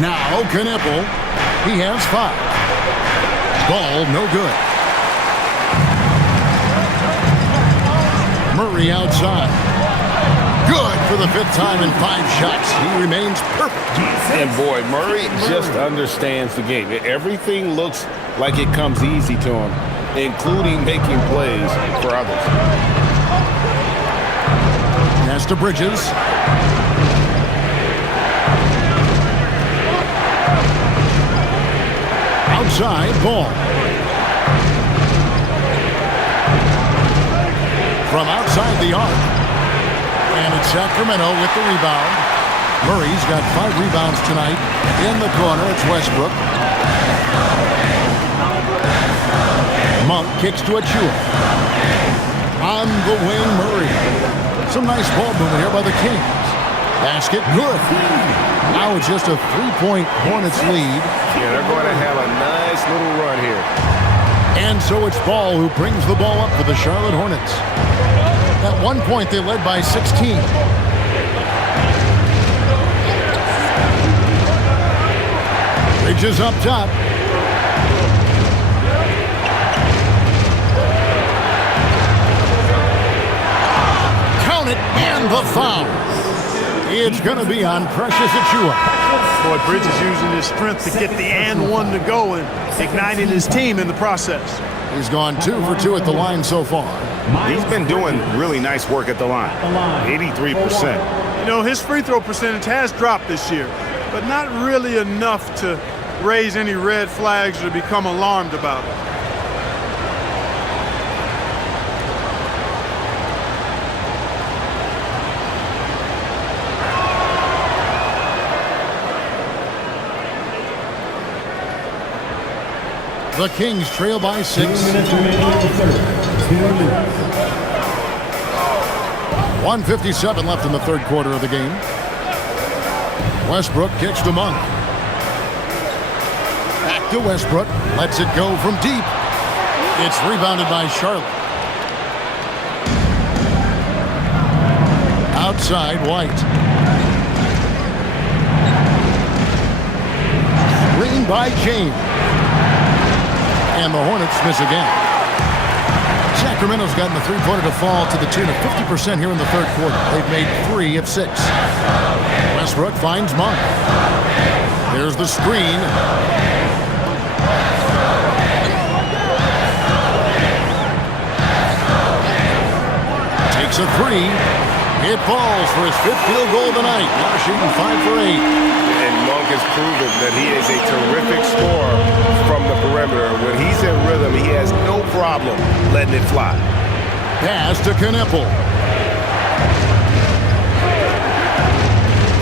Now Knippel. He has 5. Ball no good. Murray outside. Good for the 5th time in 5 shots. He remains perfect. And boy, Murray just understands the game. Everything looks like it comes easy to him, including making plays for others. Pass to Bridges. Outside, Ball. From outside the arc. And it's Sacramento with the rebound. Murray's got 5 rebounds tonight. In the corner, it's Westbrook. Monk kicks to Achua. On the wing, Murray. Some nice ball movement here by the Kings. Basket, good. Now it's just a 3-point Hornets lead. Yeah, they're going to have a nice little run here. And so it's Ball who brings the ball up for the Charlotte Hornets. At one point, they led by 16. Bridges up top. Count it, and the foul. It's going to be on Precious Achua. Boy, Bridges using his strength to get the and one to go and igniting his team in the process. He's gone 2 for 2 at the line so far. He's been doing really nice work at the line. 83%. You know, his free throw percentage has dropped this year, but not really enough to raise any red flags or become alarmed about it. The Kings trail by 6. 1:57 left in the 3rd quarter of the game. Westbrook kicks to Monk. Back to Westbrook. Lets it go from deep. It's rebounded by Charlotte. Outside, White. Screen by James. And the Hornets miss again. Sacramento's gotten the 3-pointer to fall to the tune of 50% here in the 3rd quarter. They've made 3 of 6. Westbrook finds Monk. There's the screen. Takes a 3. It falls for his 5th field goal of the night. Now shooting 5 for 8. And Monk has proven that he is a terrific scorer from the perimeter. When he's in rhythm, he has no problem letting it fly. Pass to Knippel.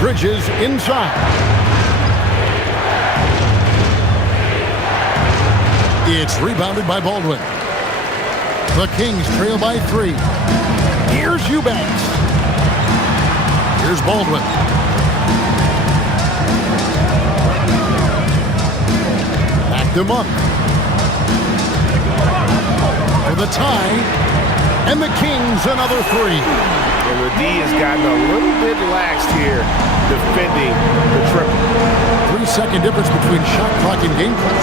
Bridges inside. It's rebounded by Baldwin. The Kings trail by 3. Here's Eubanks. Here's Baldwin. Back to Monk. For the tie. And the Kings another 3. And the D has gotten a little bit laxed here defending the triple. 3-second difference between shot clock and game clock.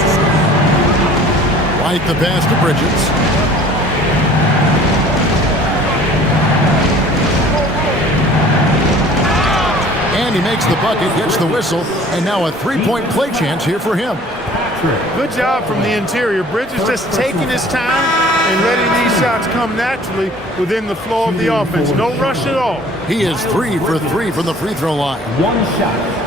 White the pass to Bridges. And he makes the bucket, gets the whistle, and now a 3-point play chance here for him. Good job from the interior. Bridges just taking his time and letting these shots come naturally within the flow of the offense. No rush at all. He is 3 for 3 from the free throw line. 1 shot.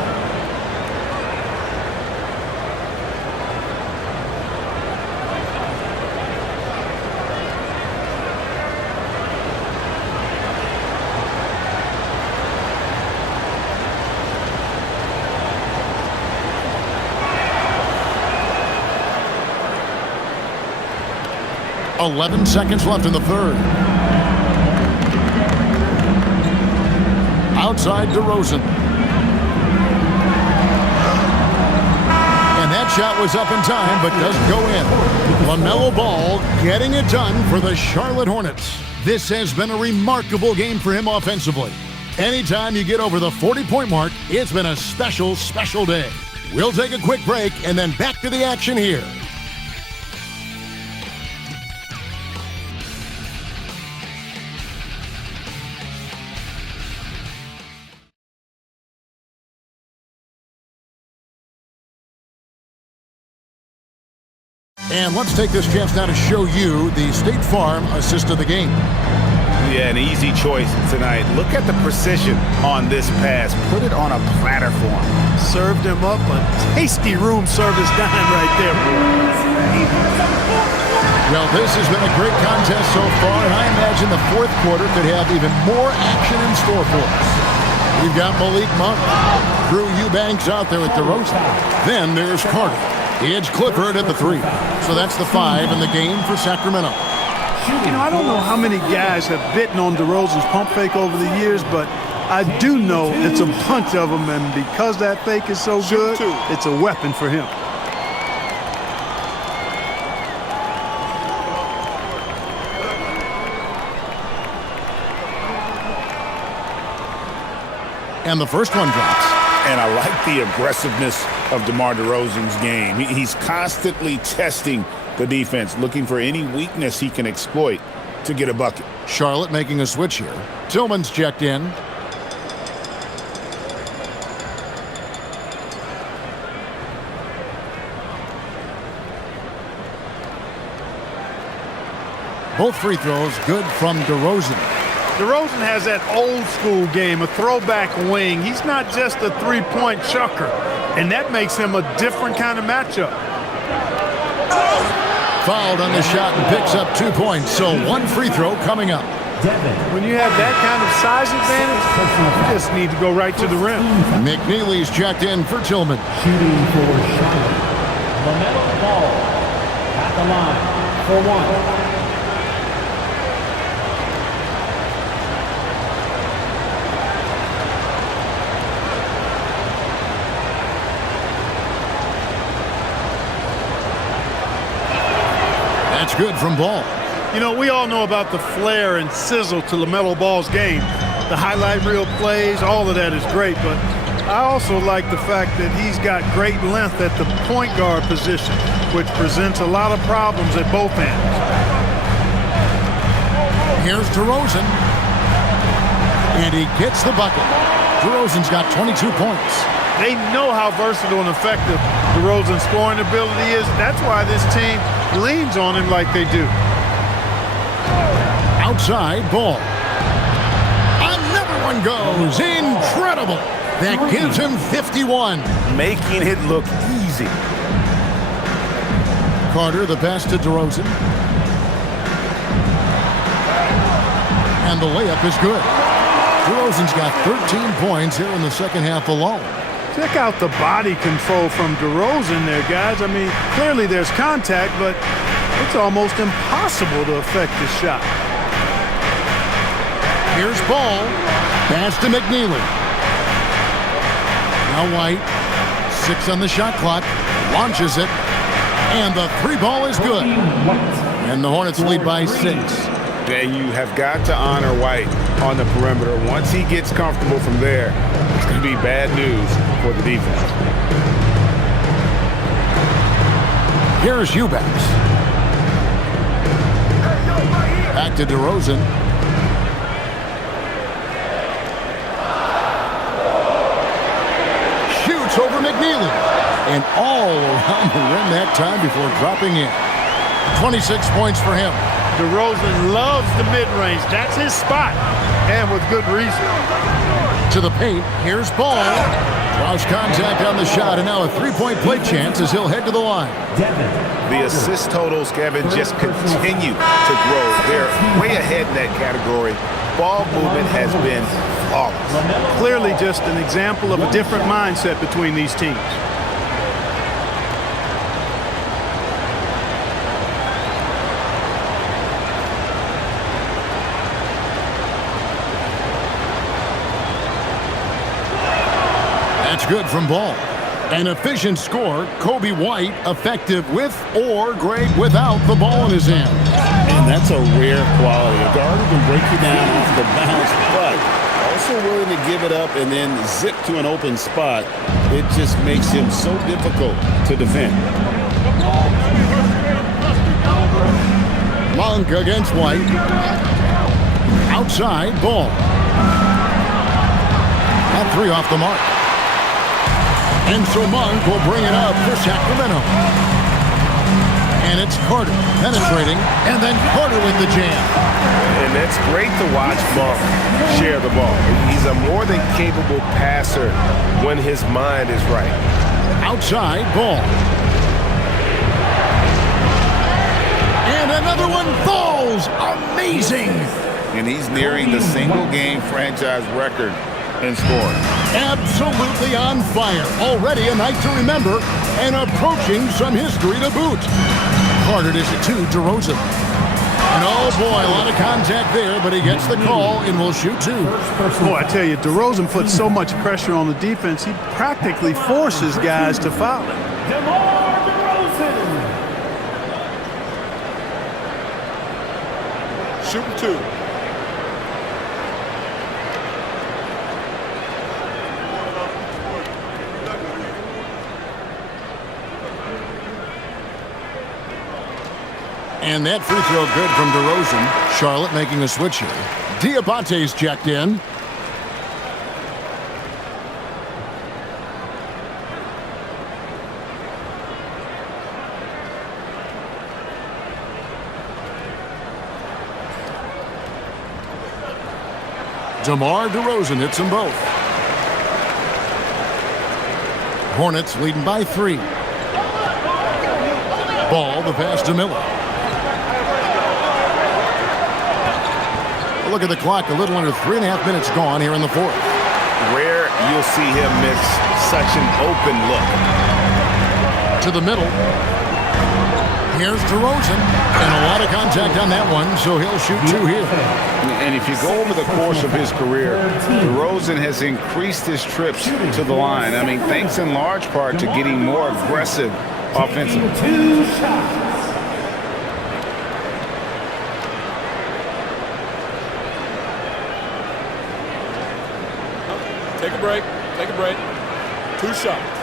.11 seconds left in the 3rd. Outside DeRozan. And that shot was up in time, but doesn't go in. LaMelo Ball getting it done for the Charlotte Hornets. This has been a remarkable game for him offensively. Anytime you get over the 40-point mark, it's been a special, special day. We'll take a quick break and then back to the action here. And let's take this chance now to show you the State Farm assist of the game. Yeah, an easy choice tonight. Look at the precision on this pass. Put it on a platter for him. Served him up a tasty room service dime right there. Well, this has been a great contest so far, and I imagine the fourth quarter could have even more action in store for us. We've got Malik Monk, Drew Eubanks out there with DeRozan. Then there's Carter. Edge Clifford at the 3. So that's the 5 in the game for Sacramento. You know, I don't know how many guys have bitten on DeRozan's pump fake over the years, but I do know it's a bunch of them, and because that fake is so good, it's a weapon for him. And the first one drops. And I like the aggressiveness of DeMar DeRozan's game. He's constantly testing the defense, looking for any weakness he can exploit to get a bucket. Charlotte making a switch here. Tillman's checked in. Both free throws good from DeRozan. DeRozan has that old school game, a throwback wing. He's not just a three-point chucker, and that makes him a different kind of matchup. Fouled on the shot and picks up 2 points, so one free throw coming up. When you have that kind of size advantage, you just need to go right to the rim. McNeely's checked in for Tillman. Shooting for Charlotte, LaMelo Ball at the line for 1. That's good from Ball. You know, we all know about the flair and sizzle to LaMelo Ball's game. The highlight reel plays, all of that is great, but I also like the fact that he's got great length at the point guard position, which presents a lot of problems at both ends. Here's DeRozan. And he gets the bucket. DeRozan's got 22 points. They know how versatile and effective DeRozan's scoring ability is. That's why this team leans on him like they do. Outside Ball. Another one goes. Incredible. That gives him 51. Making it look easy. Carter, the pass to DeRozan. And the layup is good. DeRozan's got 13 points here in the second half alone. Check out the body control from DeRozan there, guys. I mean, clearly there's contact, but it's almost impossible to affect the shot. Here's Ball. Pass to McNeely. Now White. 6 on the shot clock. Launches it. And the 3 ball is good. And the Hornets lead by 6. And you have got to honor White on the perimeter. Once he gets comfortable from there, it's going to be bad news for the defense. Here's Eubanks. Back to DeRozan. Shoots over McNeely. And all around the rim that time before dropping in. 26 points for him. DeRozan loves the mid-range. That's his spot, and with good reason. To the paint, here's Ball. Draws contact on the shot, and now a three-point play chance as he'll head to the line. The assist totals, Kevin, just continue to grow. They're way ahead in that category. Ball movement has been flawless. Clearly just an example of a different mindset between these teams. That's good from Ball. An efficient score, Kobe White effective with or great without the ball in his hand. And that's a rare quality. A guard who can break you down off the bounce, but also willing to give it up and then zip to an open spot. It just makes him so difficult to defend. Monk against White. Outside ball. At 3 off the mark. And so Monk will bring it up for Sacramento. And it's Carter penetrating, and then Carter with the jam. And it's great to watch Monk share the ball. He's a more than capable passer when his mind is right. Outside ball. And another one falls. Amazing. And he's nearing the single-game franchise record in scoring. Absolutely on fire. Already a night to remember and approaching some history to boot. Carter does it to DeRozan. And oh boy, a lot of contact there, but he gets the call and will shoot 2. Boy, I tell you, DeRozan puts so much pressure on the defense, he practically forces guys to foul him. Shooting 2. And that free throw good from DeRozan. Charlotte making a switch here. Diabate's checked in. DeMar DeRozan hits them both. Hornets leading by 3. Ball, the pass to Miller. Look at the clock, a little under 3.5 minutes gone here in the 4th. Rare you'll see him miss such an open look. To the middle. Here's DeRozan. And a lot of contact on that one, so he'll shoot 2 here. And if you go over the course of his career, DeRozan has increased his trips to the line. I mean, thanks in large part to getting more aggressive offensively. 2 shots. Take a break. Take a break. 2 shots.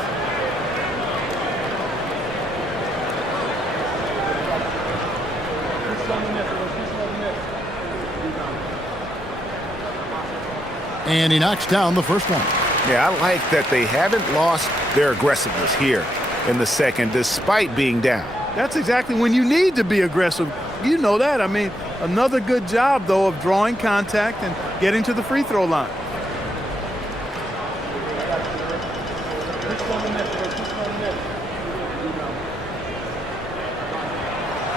And he knocks down the first one. Yeah, I like that they haven't lost their aggressiveness here in the second, despite being down. That's exactly when you need to be aggressive. You know that. I mean, another good job, though, of drawing contact and getting to the free throw line.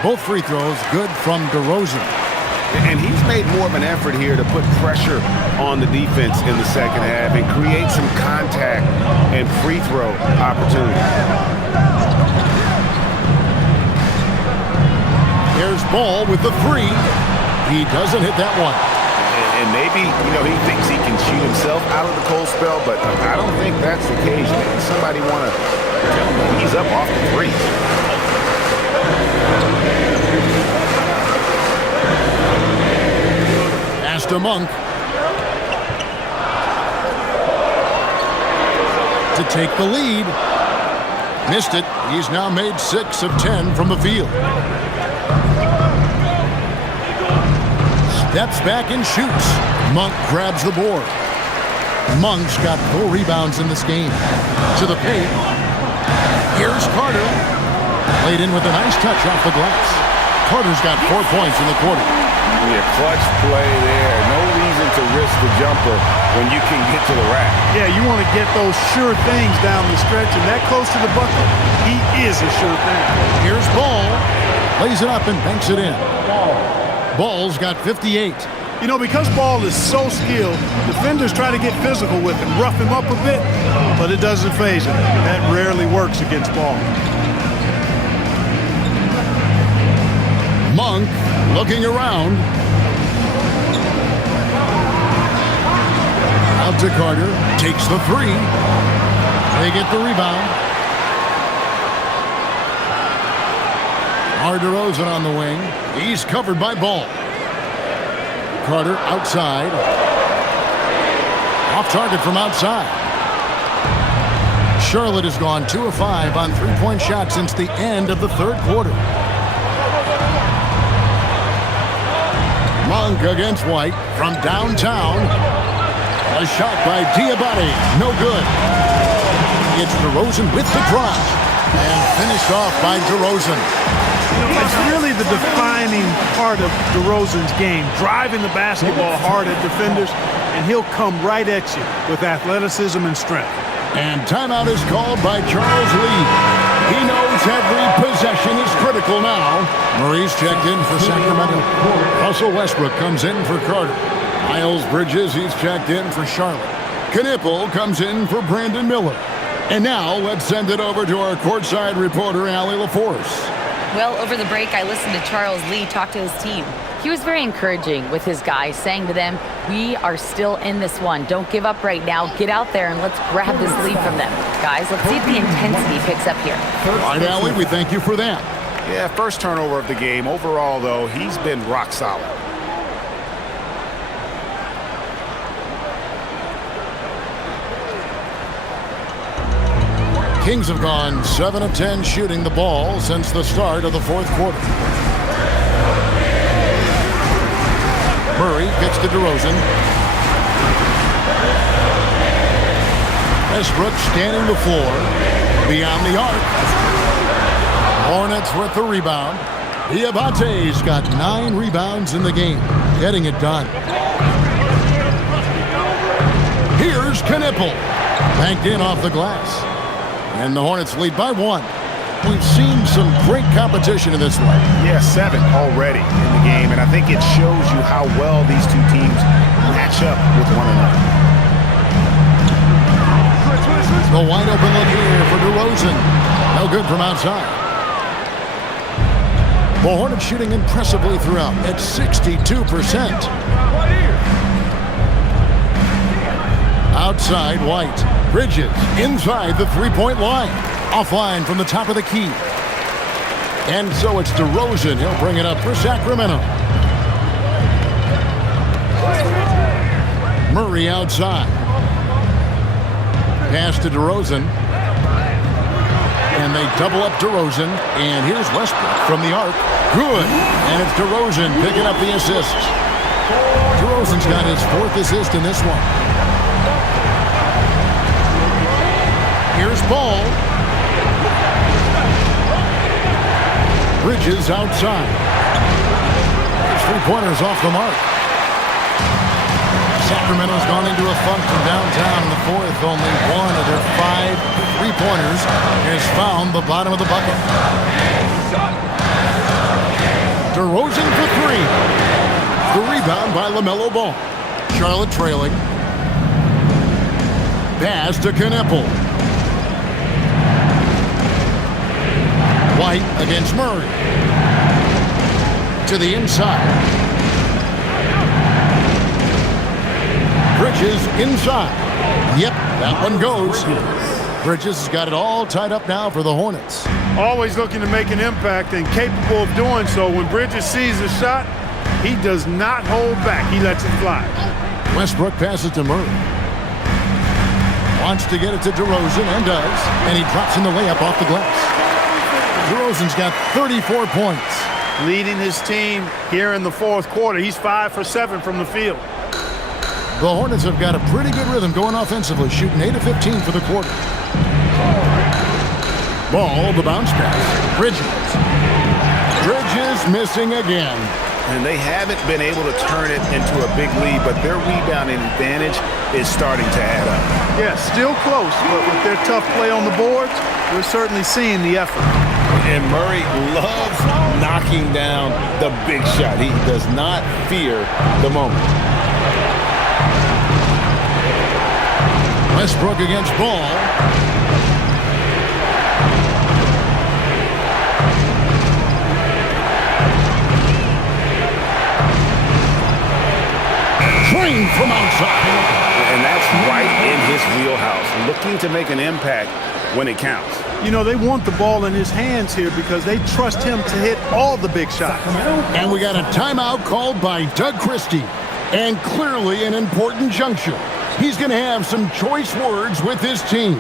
Both free throws good from DeRozan. And he's made more of an effort here to put pressure on the defense in the second half and create some contact and free throw opportunity. Here's Ball with the 3. He doesn't hit that one. And maybe, he thinks he can shoot himself out of the cold spell, but I don't think that's the case. Maybe somebody want to tell him he's up off the 3. To Monk to take the lead. Missed it. He's now made 6 of 10 from the field. Steps back and shoots. Monk grabs the board. Monk's got 4 rebounds in this game. To the paint. Here's Carter. Laid in with a nice touch off the glass. Carter's got 4 points in the quarter. Yeah, clutch play there. No reason to risk the jumper when you can get to the rack. Yeah, you want to get those sure things down the stretch, and that close to the bucket, he is a sure thing. Here's Ball. Lays it up and banks it in. Ball's got 58. Because Ball is so skilled, defenders try to get physical with him, rough him up a bit, but it doesn't faze him. That rarely works against Ball. Monk looking around. Out to Carter. Takes the 3. They get the rebound. DeRozan on the wing. He's covered by Ball. Carter outside. Off target from outside. Charlotte has gone 2 of 5 on three-point shots since the end of the third quarter. Monk against White from downtown. A shot by Diabate. No good. It's DeRozan with the drive. And finished off by DeRozan. It's really the defining part of DeRozan's game, driving the basketball hard at defenders, and he'll come right at you with athleticism and strength. And timeout is called by Charles Lee. He knows every possession is critical now. Murray's checked in for Sacramento. Russell Westbrook comes in for Carter. Miles Bridges, he's checked in for Charlotte. Knipple comes in for Brandon Miller. And now let's send it over to our courtside reporter, Allie LaForce. Well, over the break, I listened to Charles Lee talk to his team. He was very encouraging with his guys, saying to them, we are still in this one. Don't give up right now. Get out there and let's grab this lead from them. Guys, let's see if the intensity picks up here. All right, Allie, we thank you for that. Yeah, first turnover of the game. Overall, though, he's been rock solid. Kings have gone 7 of 10 shooting the ball since the start of the fourth quarter. Murray gets to DeRozan. Westbrook scanning the floor. Beyond the arc. Hornets with the rebound. Diabate's got 9 rebounds in the game. Getting it done. Here's Knipple. Banked in off the glass. And the Hornets lead by 1. We've seen some great competition in this one. Yeah, 7 already in the game, and I think it shows you how well these two teams match up with one another. The wide open look here for DeRozan. No good from outside. The Hornets shooting impressively throughout at 62%. Outside, White. Bridges inside the three-point line. Offline from the top of the key. And so it's DeRozan. He'll bring it up for Sacramento. Murray outside. Pass to DeRozan. And they double up DeRozan. And here's Westbrook from the arc. Good. And it's DeRozan picking up the assist. DeRozan's got his 4th assist in this one. Here's Ball. Bridges outside. There's 3-pointers off the mark. Sacramento's gone into a funk from downtown in the 4th. Only 1 of their 5 3-pointers has found the bottom of the bucket. DeRozan for 3. The rebound by LaMelo Ball. Charlotte trailing. Pass to Knipple. White against Murray. To the inside. Bridges inside. Yep, that one goes. Bridges has got it all tied up now for the Hornets. Always looking to make an impact and capable of doing so. When Bridges sees a shot, he does not hold back. He lets it fly. Westbrook passes to Murray. Wants to get it to DeRozan and does. And he drops in the layup off the glass. DeRozan's got 34 points. Leading his team here in the 4th quarter. He's 5 for 7 from the field. The Hornets have got a pretty good rhythm going offensively, shooting 8 of 15 for the quarter. Ball, the bounce pass. Bridges missing again. And they haven't been able to turn it into a big lead, but their rebounding advantage is starting to add up. Yeah, still close, but with their tough play on the boards, we're certainly seeing the effort. And Murray loves knocking down the big shot. He does not fear the moment. Westbrook against Ball. Train from outside. And that's right in his wheelhouse, looking to make an impact when it counts. You know, they want the ball in his hands here because they trust him to hit all the big shots. And we got a timeout called by Doug Christie. And clearly an important juncture. He's going to have some choice words with his team.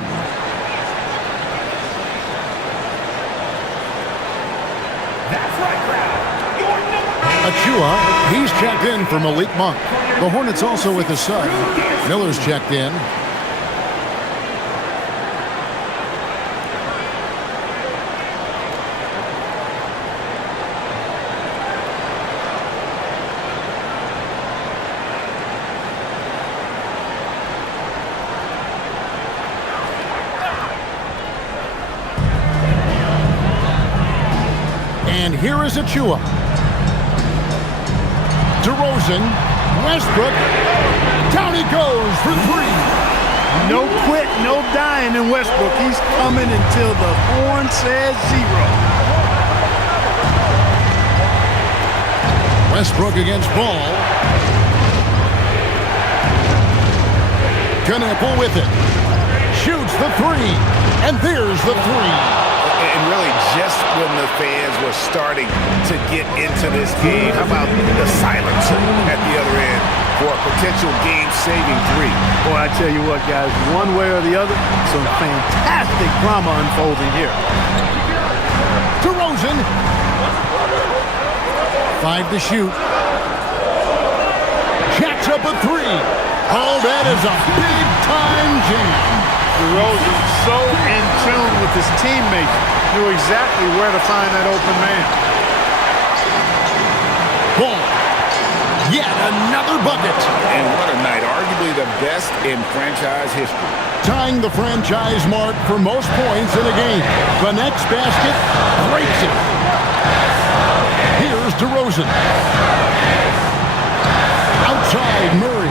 Achua, he's checked in for Malik Monk. The Hornets also with a sub. Miller's checked in. And here is Achua. DeRozan, Westbrook, down he goes for three. No quit, no dying in Westbrook. He's coming until the horn says zero. Westbrook against Ball. Knippel with it. Shoots the three. And there's the three. And really, just when the fans were starting to get into this game, how about the silencer at the other end for a potential game-saving three? Boy, I tell you what, guys, one way or the other, some fantastic drama unfolding here. DeRozan. 5 to shoot. Jacks up a three. Oh, that is a big-time jam. DeRozan so in tune with his teammates, knew exactly where to find that open man. Ball. Yet another bucket. And what a night. Arguably the best in franchise history. Tying the franchise mark for most points in a game. The next basket breaks it. Here's DeRozan. Outside Murray.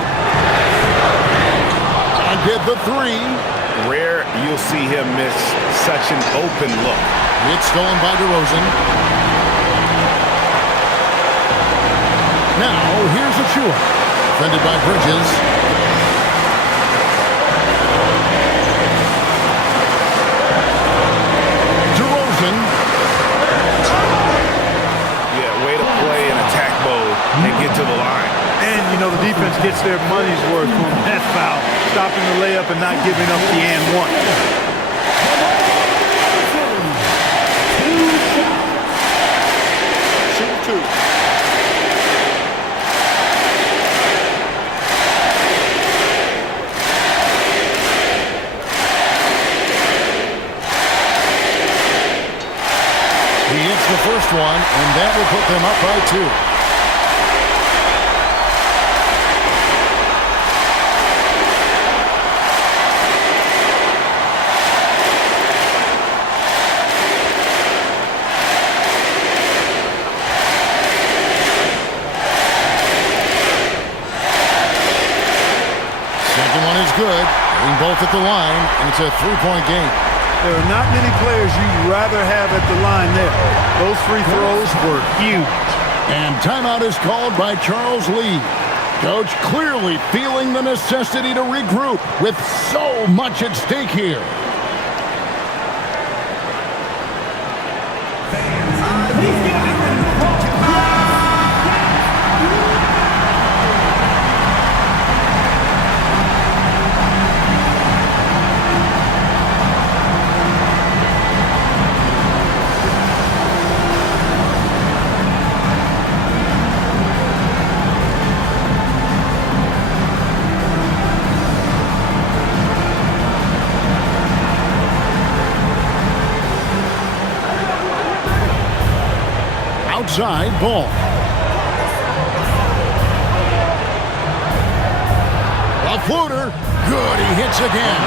And did the three. Rare you'll see him miss such an open look. It's stolen by DeRozan. Now, here's Achua. Defended by Bridges. DeRozan. Yeah, way to play in attack mode and get to the line. And, you know, the defense gets their money's worth from that foul, stopping the layup and not giving up the and one. Shoot two. He hits the first one, and that will put them up by 2. Good. Hitting both at the line, and it's a three-point game. There are not many players you'd rather have at the line there. Those free throws were huge. And timeout is called by Charles Lee. Coach clearly feeling the necessity to regroup with so much at stake here. Outside Ball. A floater. Good. He hits again.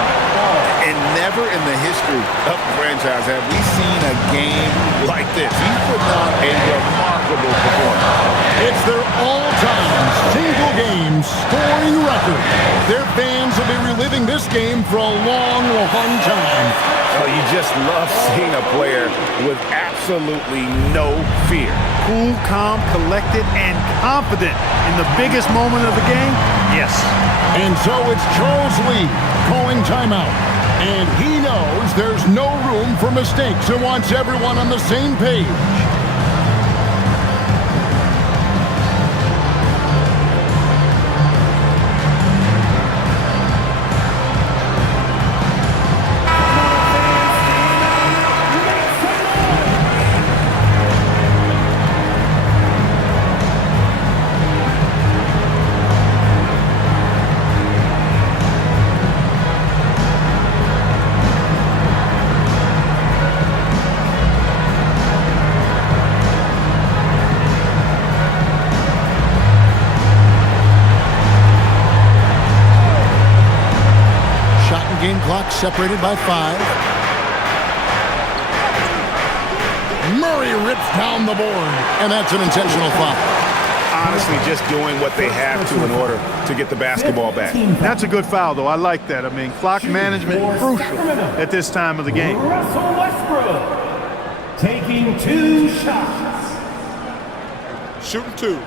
And never in the history of the franchise have we seen a game like this. He's putting on a remarkable performance. It's their all-time single-game scoring record. Their fans will be reliving this game for a long, long time. Oh, you just love seeing a player with absolutely no fear. Cool, calm, collected, and confident in the biggest moment of the game Yes. And so it's Charles Lee calling timeout. And he knows there's no room for mistakes and wants everyone on the same page. Game clock separated by 5. Murray rips down the board, and that's an intentional foul. Honestly, just doing what they have to in order to get the basketball back. That's a good foul, though. I like that. I mean, clock management crucial at this time of the game. Russell Westbrook taking 2 shots. Shooting 2.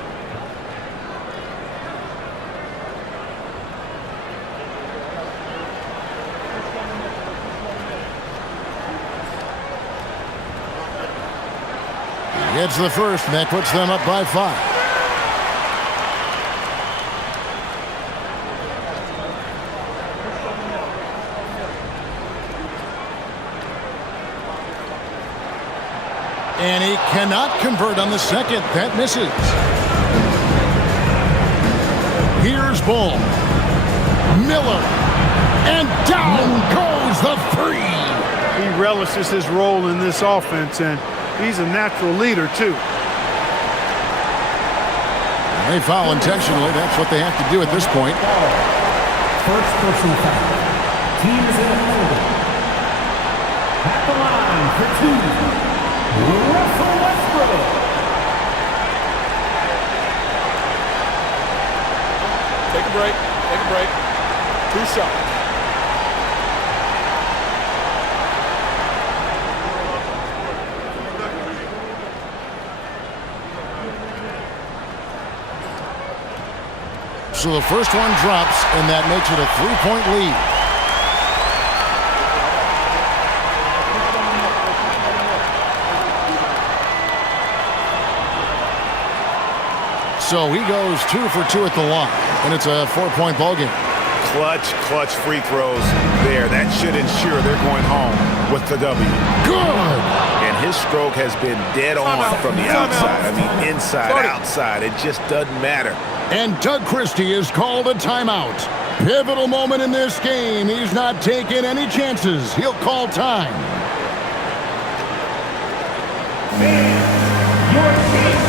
It's the first, and that puts them up by 5. And he cannot convert on the second. That misses. Here's Ball. Miller. And down goes the 3. He relishes his role in this offense, and he's a natural leader, too. They foul intentionally. That's what they have to do at this point. First personal foul. Team is in a penalty. At the line for 2. Russell Westbrook. Take a break. Take a break. 2 shots. So the first one drops, and that makes it a 3-point lead. So he goes 2 for 2 at the line, and it's a 4-point ball game. Clutch free throws there. That should ensure they're going home with the W. Good! And his stroke has been dead on from the outside. I mean, inside, outside. It just doesn't matter. And Doug Christie is called a timeout. Pivotal moment in this game. He's not taking any chances. He'll call time. Your team.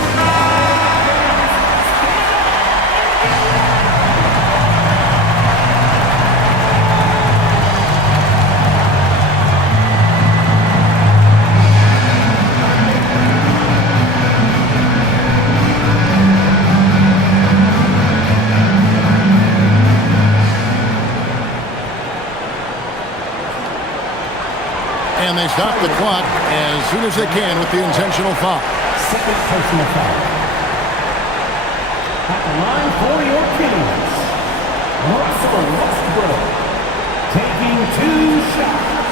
And they stop the clock as soon as they can with the intentional foul. Second personal foul. At the line for your Kings, Russell Westbrook taking 2 shots.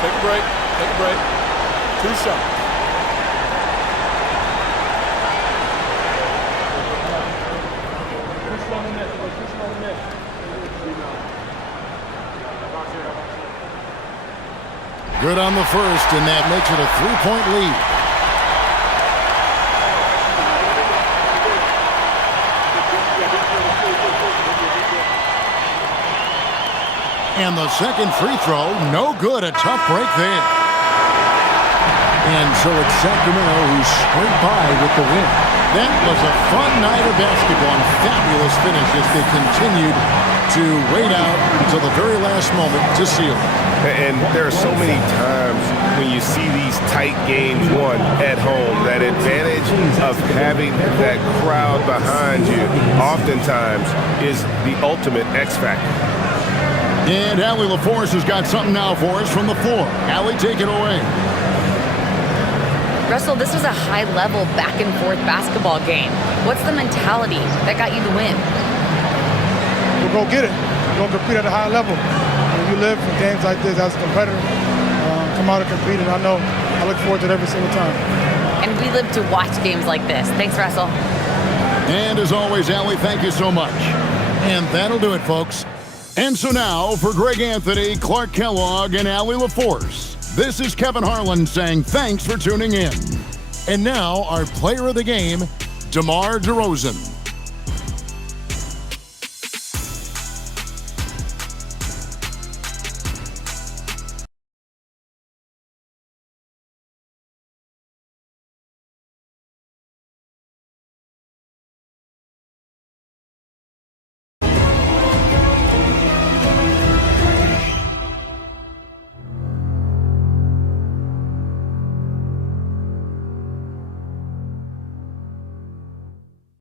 Take a break. Take a break. 2 shots. Good on the first, and that makes it a 3-point lead. And the second free throw, no good. A tough break there. And so it's Sacramento who scraped by with the win. That was a fun night of basketball and fabulous finish as they continued to wait out until the very last moment to seal it. And there are so many times when you see these tight games won at home, that advantage of having that crowd behind you oftentimes is the ultimate X factor. And Allie LaForce has got something now for us from the floor. Allie, take it away. Russell, this was a high-level back-and-forth basketball game. What's the mentality that got you the win? We'll go get it. We're going to compete at a high level. When you live for games like this as a competitor, come out and compete, and I look forward to it every single time. And we live to watch games like this. Thanks, Russell. And as always, Allie, thank you so much. And that'll do it, folks. And so now, for Greg Anthony, Clark Kellogg, and Allie LaForce, this is Kevin Harlan saying thanks for tuning in. And now, our player of the game, DeMar DeRozan.